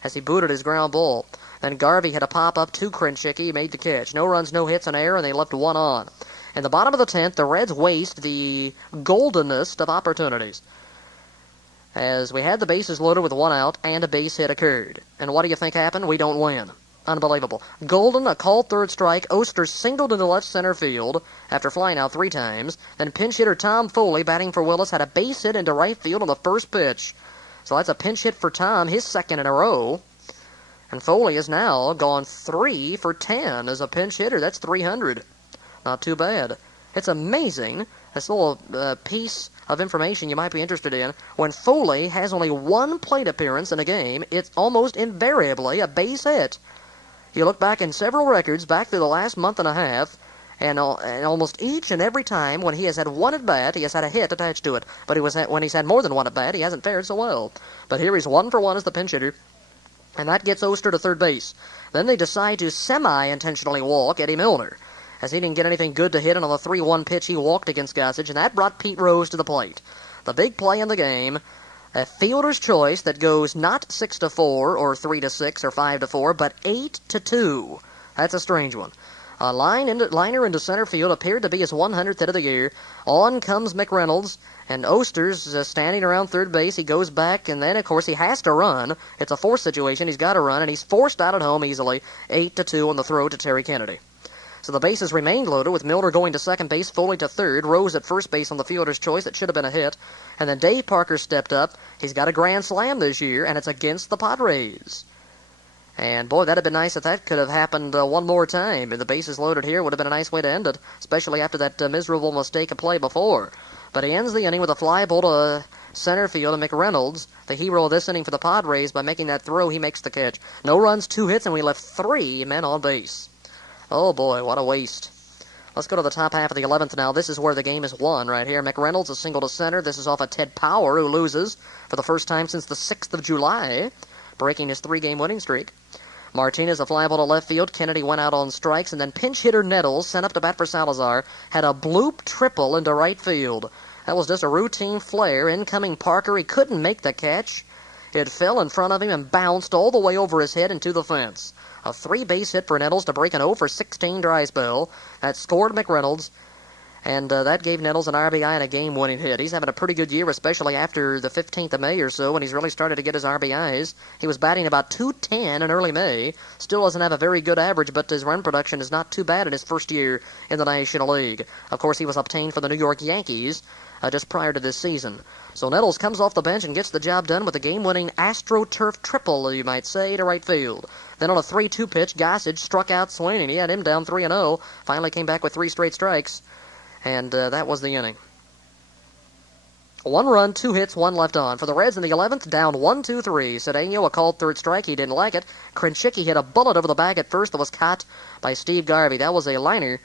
as he booted his ground ball. Then Garvey had a pop-up to Krenchicki. He made the catch. No runs, no hits, an error, and they left 1 on. In the bottom of the 10th, the Reds waste the goldenest of opportunities, as we had the bases loaded with 1 out and a base hit occurred. And what do you think happened? We don't win. Unbelievable. Golden, a called third strike. Oster singled into left center field after flying out 3 times. Then pinch hitter Tom Foley, batting for Willis, had a base hit into right field on the first pitch. So that's a pinch hit for Tom, his second in a row. And Foley has now gone 3 for 10 as a pinch hitter. That's 300. Not too bad. It's amazing, this little piece of information you might be interested in. When Foley has only 1 plate appearance in a game, it's almost invariably a base hit. You look back in several records back through the last month and a half, and almost each and every time when he has had 1 at-bat, he has had a hit attached to it. But when he's had more than 1 at-bat, he hasn't fared so well. But here he's 1 for 1 as the pinch hitter. And that gets Oster to third base. Then they decide to semi-intentionally walk Eddie Milner, as he didn't get anything good to hit, and on the 3-1 pitch he walked against Gossage, and that brought Pete Rose to the plate. The big play in the game, a fielder's choice that goes not 6-4 or 3-6 or 5-4, but 8-2. That's a strange one. A liner into center field, appeared to be his 100th hit of the year. On comes McReynolds, and Oster's standing around third base. He goes back, and then, of course, he has to run. It's a forced situation. He's got to run, and he's forced out at home easily. 8-2 on the throw to Terry Kennedy. So the bases remained loaded, with Milner going to second base, Foley to third, Rose at first base on the fielder's choice. That should have been a hit. And then Dave Parker stepped up. He's got a grand slam this year, and it's against the Padres. And, boy, that'd have been nice if that could have happened one more time. And the bases loaded here would have been a nice way to end it, especially after that miserable mistake of play before. But he ends the inning with a fly ball to center field, and McReynolds, the hero of this inning for the Padres, by making that throw, he makes the catch. No runs, 2 hits, and we left 3 men on base. Oh, boy, what a waste. Let's go to the top half of the 11th now. This is where the game is won right here. McReynolds, a single to center. This is off of Ted Power, who loses for the first time since the 6th of July, breaking his 3-game winning streak. Martinez, a fly ball to left field. Kennedy went out on strikes, and then pinch hitter Nettles, sent up to bat for Salazar, had a bloop triple into right field. That was just a routine flare. Incoming Parker, he couldn't make the catch. It fell in front of him and bounced all the way over his head into the fence. A 3-base hit for Nettles to break an 0-for-16 dry spell. That scored McReynolds. And that gave Nettles an RBI and a game-winning hit. He's having a pretty good year, especially after the 15th of May or so, when he's really started to get his RBIs. He was batting about .210 in early May. Still doesn't have a very good average, but his run production is not too bad in his first year in the National League. Of course, he was obtained for the New York Yankees just prior to this season. So Nettles comes off the bench and gets the job done with a game-winning AstroTurf triple, you might say, to right field. Then on a 3-2 pitch, Gossage struck out Sweeney. He had him down 3-0. Finally came back with 3 straight strikes. And that was the inning. 1 run, 2 hits, 1 left on. For the Reds in the 11th, down 1-2-3. Cedeno, a called third strike. He didn't like it. Krenchicki hit a bullet over the bag at first that was caught by Steve Garvey. That was a liner.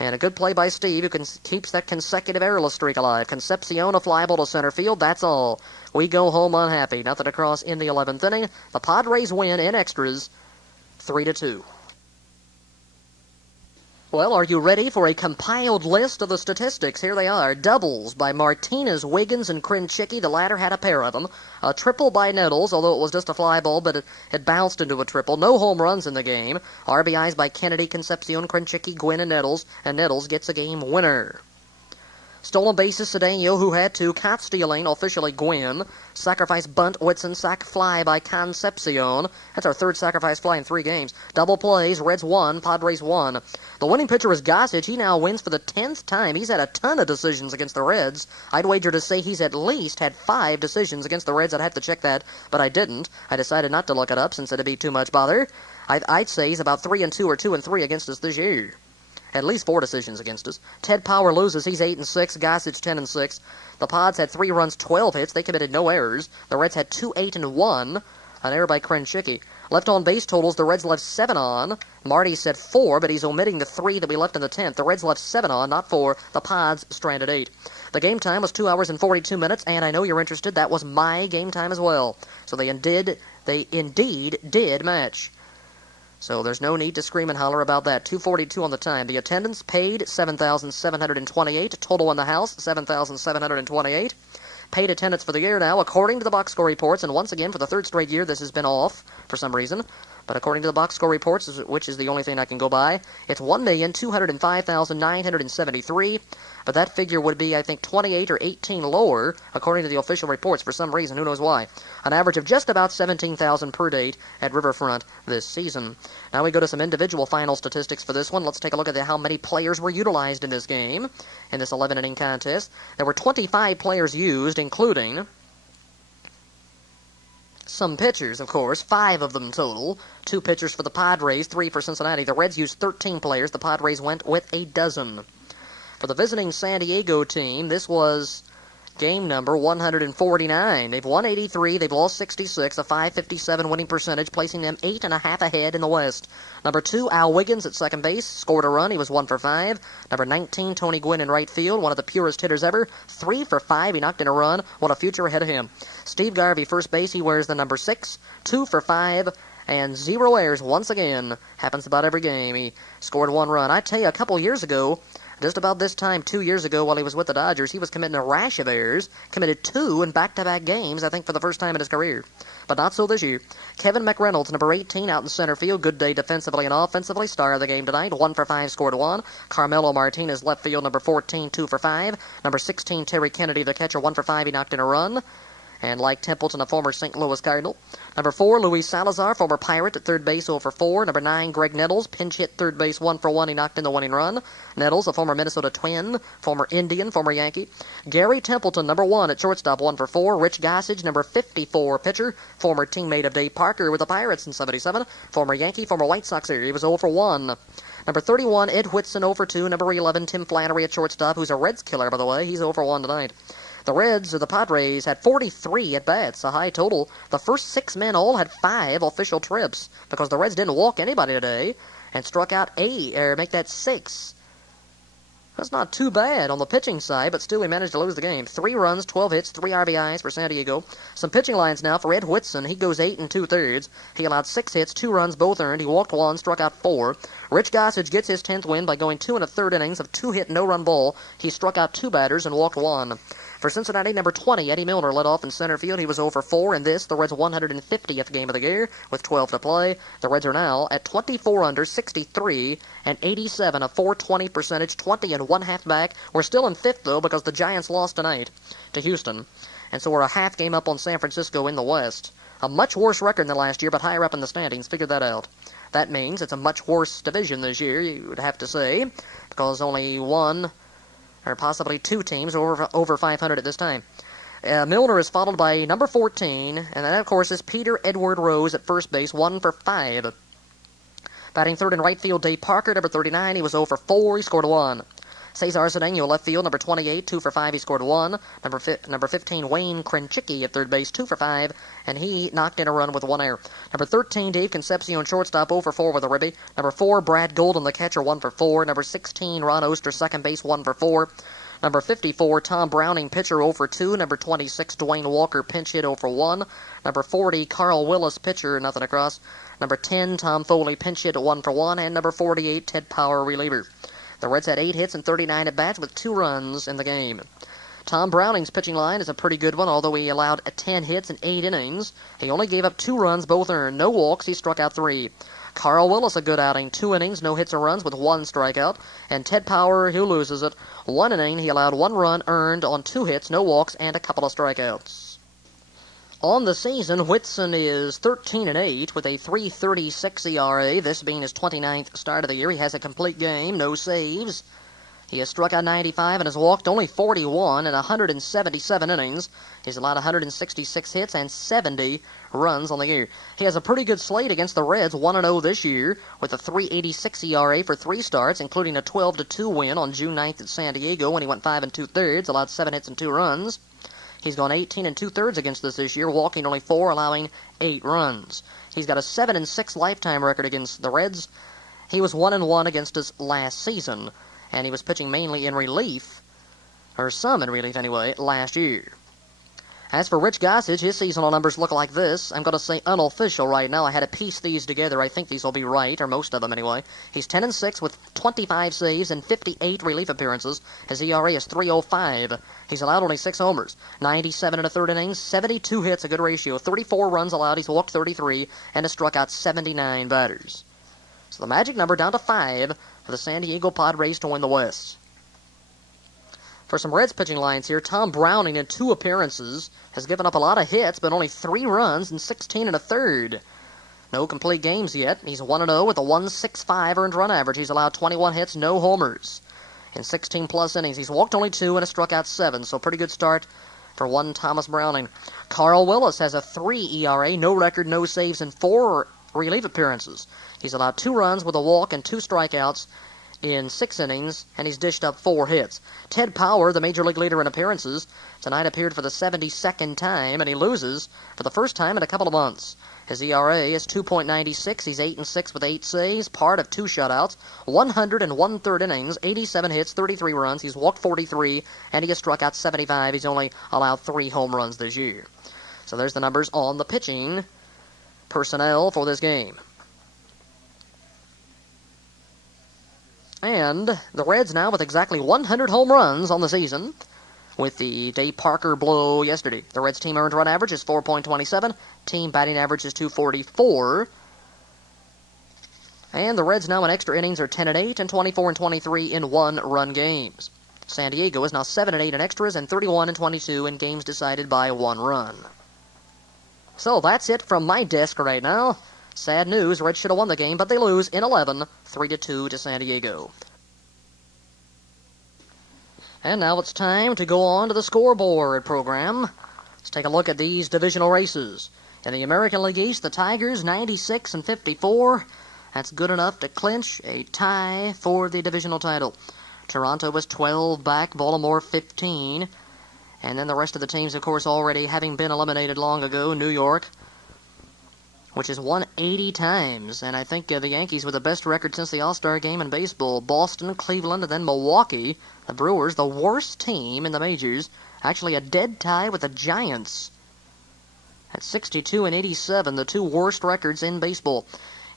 And a good play by Steve, who keeps that consecutive errorless streak alive. Concepcion, a fly ball to center field. That's all. We go home unhappy. Nothing to cross in the 11th inning. The Padres win in extras, 3-2. Well, are you ready for a compiled list of the statistics? Here they are. Doubles by Martinez, Wiggins, and Krenchicki. The latter had a pair of them. A triple by Nettles, although it was just a fly ball, but it had bounced into a triple. No home runs in the game. RBIs by Kennedy, Concepcion, Krenchicki, Gwynn, and Nettles gets a game winner. Stolen bases, Cedeno, who had 2. Caught stealing, officially Gwynn. Sacrifice bunt, Whitson. Sac fly by Concepcion. That's our 3rd sacrifice fly in 3 games. Double plays, Reds 1, Padres 1. The winning pitcher is Gossage. He now wins for the 10th time. He's had a ton of decisions against the Reds. I'd wager to say he's at least had 5 decisions against the Reds. I'd have to check that, but I didn't. I decided not to look it up since it'd be too much bother. I'd say he's about 3-2 or 2-3 against us this year. At least 4 decisions against us. Ted Power loses. He's 8-6. Gossage 10-6. The Pods had 3 runs, 12 hits. They committed no errors. The Reds had 2 8-1. An error by Krenchicki. Left on base totals, the Reds left 7 on. Marty said 4, but he's omitting the 3 that we left in the 10th. The Reds left 7 on, not 4. The Pods stranded 8. The game time was 2 hours and 42 minutes, and I know you're interested. That was my game time as well. So they indeed did match. So there's no need to scream and holler about that. 2:42 on the time. The attendance paid 7,728. Total in the house, 7,728. Paid attendance for the year now, according to the box score reports, and once again, for the 3rd straight year, this has been off for some reason. But according to the box score reports, which is the only thing I can go by, it's 1,205,973. But that figure would be, I think, 28 or 18 lower, according to the official reports, for some reason. Who knows why? An average of just about 17,000 per date at Riverfront this season. Now we go to some individual final statistics for this one. Let's take a look at how many players were utilized in this game, in this 11-inning contest. There were 25 players used, including some pitchers, of course, 5 of them total. 2 pitchers for the Padres, 3 for Cincinnati. The Reds used 13 players. The Padres went with a dozen. For the visiting San Diego team, this was game number 149. They've won 83, they've lost 66, a .557 winning percentage, placing them 8.5 ahead in the West. Number 2, Al Wiggins at second base, scored a run, he was 1 for 5. Number 19, Tony Gwynn in right field, one of the purest hitters ever, 3 for 5, he knocked in a run, what a future ahead of him. Steve Garvey, first base, he wears the number 6, 2 for 5, and 0 errors once again. Happens about every game. He scored 1 run. I tell you, a couple years ago, Just about this time 2 years ago while he was with the Dodgers, he was committing a rash of errors, committed 2 in back-to-back games, I think for the first time in his career. But not so this year. Kevin McReynolds, number 18, out in center field. Good day defensively and offensively. Star of the game tonight. 1 for 5, scored 1. Carmelo Martinez, left field, number 14, 2 for 5. Number 16, Terry Kennedy, the catcher, 1 for 5. He knocked in a run. And like Templeton, a former St. Louis Cardinal. Number 4, Luis Salazar, former Pirate, at third base, 0 for 4. Number 9, Greg Nettles, pinch hit third base, 1 for 1. He knocked in the winning run. Nettles, a former Minnesota Twin, former Indian, former Yankee. Gary Templeton, number 1 at shortstop, 1 for 4. Rich Gossage, number 54 pitcher, former teammate of Dave Parker with the Pirates in '77. Former Yankee, former White Sox here. He was 0 for 1. Number 31, Ed Whitson, 0 for 2. Number 11, Tim Flannery at shortstop, who's a Reds killer, by the way. He's 0 for 1 tonight. The Reds, or the Padres, had 43 at-bats, a high total. The first 6 men all had 5 official trips because the Reds didn't walk anybody today and struck out 8, or make that 6. That's not too bad on the pitching side, but still he managed to lose the game. 3 runs, 12 hits, 3 RBIs for San Diego. Some pitching lines now for Ed Whitson. He goes 8 2/3. He allowed 6 hits, 2 runs, both earned. He walked 1, struck out 4. Rich Gossage gets his 10th win by going 2 1/3 innings of 2-hit, no-run ball. He struck out 2 batters and walked 1. For Cincinnati, number 20, Eddie Milner led off in center field. He was 0 for 4 in this, the Reds' 150th game of the year, with 12 to play. The Reds are now at 24 under, 63, and 87, a .420 percentage, 20 and 1/2 back. We're still in 5th, though, because the Giants lost tonight to Houston. And so we're a half game up on San Francisco in the West. A much worse record than last year, but higher up in the standings. Figure that out. That means it's a much worse division this year, you would have to say, because only one or possibly 2 teams over 500 at this time. Milner is followed by number 14, and that, of course, is Peter Edward Rose at first base, 1 for 5. Batting third in right field, Dave Parker, number 39. He was 0 for 4. He scored 1. Cesar Cedeno, left field, number 28, 2 for 5. He scored 1. Number 15, Wayne Krenchicki at third base, 2 for 5, and he knocked in a run with 1 error. Number 13, Dave Concepcion, shortstop, 0 for 4 with a ribby. Number 4, Brad Golden, the catcher, 1 for 4. Number 16, Ron Oster, second base, 1 for 4. Number 54, Tom Browning, pitcher, 0 for 2. Number 26, Dwayne Walker, pinch hit, 0 for 1. Number 40, Carl Willis, pitcher, nothing across. Number 10, Tom Foley, pinch hit, 1 for 1. And number 48, Ted Power, reliever. The Reds had 8 hits and 39 at-bats with 2 runs in the game. Tom Browning's pitching line is a pretty good one, although he allowed 10 hits in 8 innings. He only gave up 2 runs, both earned. No walks, he struck out 3. Carl Willis, a good outing, 2 innings, no hits or runs with 1 strikeout. And Ted Power, who loses it, 1 inning, he allowed 1 run, earned on 2 hits, no walks, and a couple of strikeouts. On the season, Whitson is 13-8 with a .336 ERA, this being his 29th start of the year. He has a complete game, no saves. He has struck out 95 and has walked only 41 in 177 innings. He's allowed 166 hits and 70 runs on the year. He has a pretty good slate against the Reds, 1-0 this year, with a .386 ERA for 3 starts, including a 12-2 win on June 9th at San Diego when he went 5 2/3, allowed 7 hits and 2 runs. He's gone 18 2/3 against us this year, walking only 4, allowing 8 runs. He's got a 7-6 lifetime record against the Reds. He was 1-1 against us last season, and he was pitching mainly in relief, or some in relief anyway, last year. As for Rich Gossage, his seasonal numbers look like this. I'm going to say unofficial right now. I had to piece these together. I think these will be right, or most of them anyway. He's 10-6 with 25 saves and 58 relief appearances. His ERA is .305. He's allowed only 6 homers, 97 1/3 innings, 72 hits, a good ratio, 34 runs allowed. He's walked 33 and has struck out 79 batters. So the magic number down to 5 for the San Diego Padres to win the West. For some Reds pitching lines here, Tom Browning in 2 appearances has given up a lot of hits, but only 3 runs in 16 1/3. No complete games yet. He's 1-0 with a .165 earned run average. He's allowed 21 hits, no homers. In 16-plus innings, he's walked only 2 and has struck out 7, so pretty good start for one Thomas Browning. Carl Willis has a 3 ERA, no record, no saves, and 4 relief appearances. He's allowed 2 runs with a walk and 2 strikeouts in 6 innings, and he's dished up 4 hits. Ted Power, the major league leader in appearances, tonight appeared for the 72nd time, and he loses for the first time in a couple of months. His ERA is 2.96. He's 8-6 with 8 saves, part of 2 shutouts, 100 1/3 innings, 87 hits, 33 runs. He's walked 43, and he has struck out 75. He's only allowed 3 home runs this year. So there's the numbers on the pitching personnel for this game. And the Reds now with exactly 100 home runs on the season, with the Dave Parker blow yesterday. The Reds team earned run average is 4.27. Team batting average is 244. And the Reds now in extra innings are 10-8 and 24-23 in one-run games. San Diego is now 7-8 in extras and 31-22 in games decided by one run. So that's it from my desk right now. Sad news, Reds should have won the game, but they lose in 11, 3-2 to San Diego. And now it's time to go on to the scoreboard program. Let's take a look at these divisional races. In the American League East, the Tigers 96 and 54. That's good enough to clinch a tie for the divisional title. Toronto was 12 back, Baltimore 15. And then the rest of the teams, of course, already having been eliminated long ago. New York, which has won 80 times. And I think the Yankees with the best record since the All-Star game in baseball. Boston, Cleveland, and then Milwaukee. The Brewers, the worst team in the majors. Actually a dead tie with the Giants. At 62 and 87, the two worst records in baseball.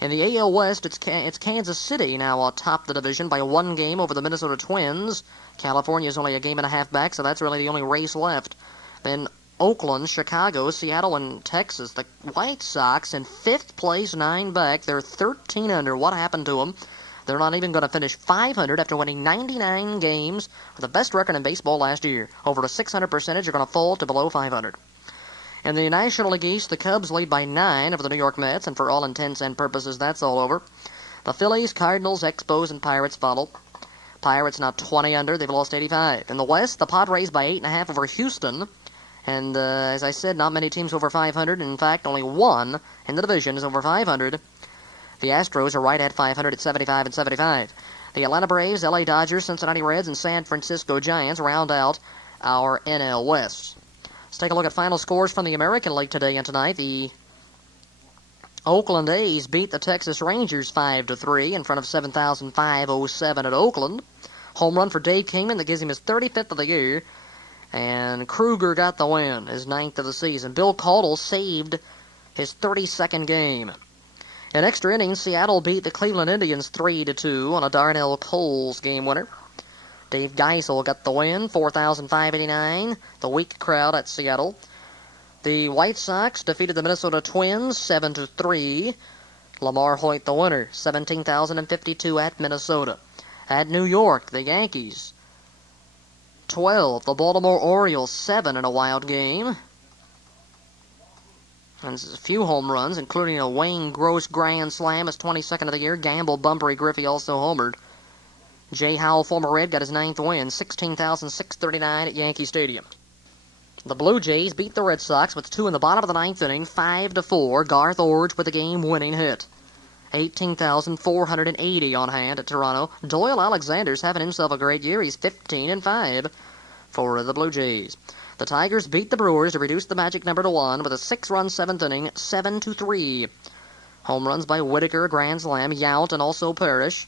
In the AL West, it's Kansas City now atop the division by one game over the Minnesota Twins. California is only a game and a half back, so that's really the only race left. Then Oakland, Chicago, Seattle, and Texas. The White Sox in fifth place, 9 back. They're 13 under. What happened to them? They're not even going to finish 500 after winning 99 games with the best record in baseball last year. Over a 600 percentage, are going to fall to below 500. In the National League East, the Cubs lead by 9 over the New York Mets, and for all intents and purposes, that's all over. The Phillies, Cardinals, Expos, and Pirates follow. Pirates now 20 under. They've lost 85. In the West, the Padres by 8.5 over Houston. And as I said, not many teams over 500. In fact, only one in the division is over 500. The Astros are right at 500 at 75 and 75. The Atlanta Braves, LA Dodgers, Cincinnati Reds, and San Francisco Giants round out our NL West. Let's take a look at final scores from the American League today and tonight. The Oakland A's beat the Texas Rangers 5-3 in front of 7,507 at Oakland. Home run for Dave Kingman that gives him his 35th of the year. And Kruger got the win, his 9th of the season. Bill Caudle saved his 32nd game. In extra innings, Seattle beat the Cleveland Indians 3-2 on a Darnell Coles game winner. Dave Geisel got the win, 4,589. The weak crowd at Seattle. The White Sox defeated the Minnesota Twins 7-3. Lamar Hoyt the winner, 17,052 at Minnesota. At New York, the Yankees 12. The Baltimore Orioles 7 in a wild game. And a few home runs, including a Wayne Gross grand slam, his 22nd of the year. Gamble, Bumpery, Griffey also homered. Jay Howell, former Red, got his 9th win, 16,639 at Yankee Stadium. The Blue Jays beat the Red Sox with 2 in the bottom of the 9th inning, 5-4. Garth Orge with a game-winning hit. 18,480 on hand at Toronto. Doyle Alexander's having himself a great year. He's 15-5 for the Blue Jays. The Tigers beat the Brewers to reduce the magic number to 1 with a 6-run 7th inning, 7-3. Home runs by Whitaker, grand slam, Yount, and also Parrish.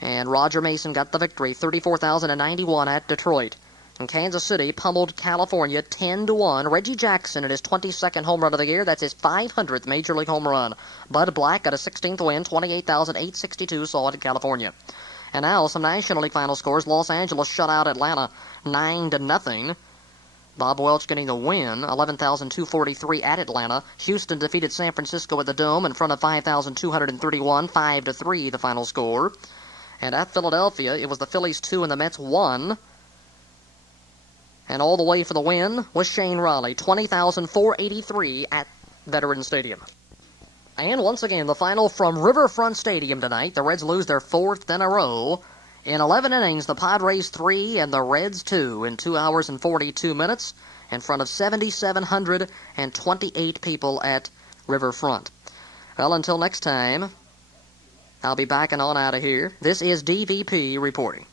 And Roger Mason got the victory, 34,091 at Detroit. And Kansas City pummeled California 10-1. Reggie Jackson at his 22nd home run of the year. That's his 500th Major League home run. Bud Black got a 16th win, 28,862 saw it in California. And now some National League final scores. Los Angeles shut out Atlanta 9-0. Bob Welch getting the win, 11,243 at Atlanta. Houston defeated San Francisco at the Dome in front of 5,231, 5-3 the final score. And at Philadelphia, it was the Phillies 2 and the Mets 1. And all the way for the win was Shane Raleigh, 20,483 at Veterans Stadium. And once again, the final from Riverfront Stadium tonight. The Reds lose their 4th in a row. In 11 innings, the Padres 3 and the Reds 2 in 2 hours and 42 minutes in front of 7,728 people at Riverfront. Well, until next time, I'll be back and on out of here. This is DVP reporting.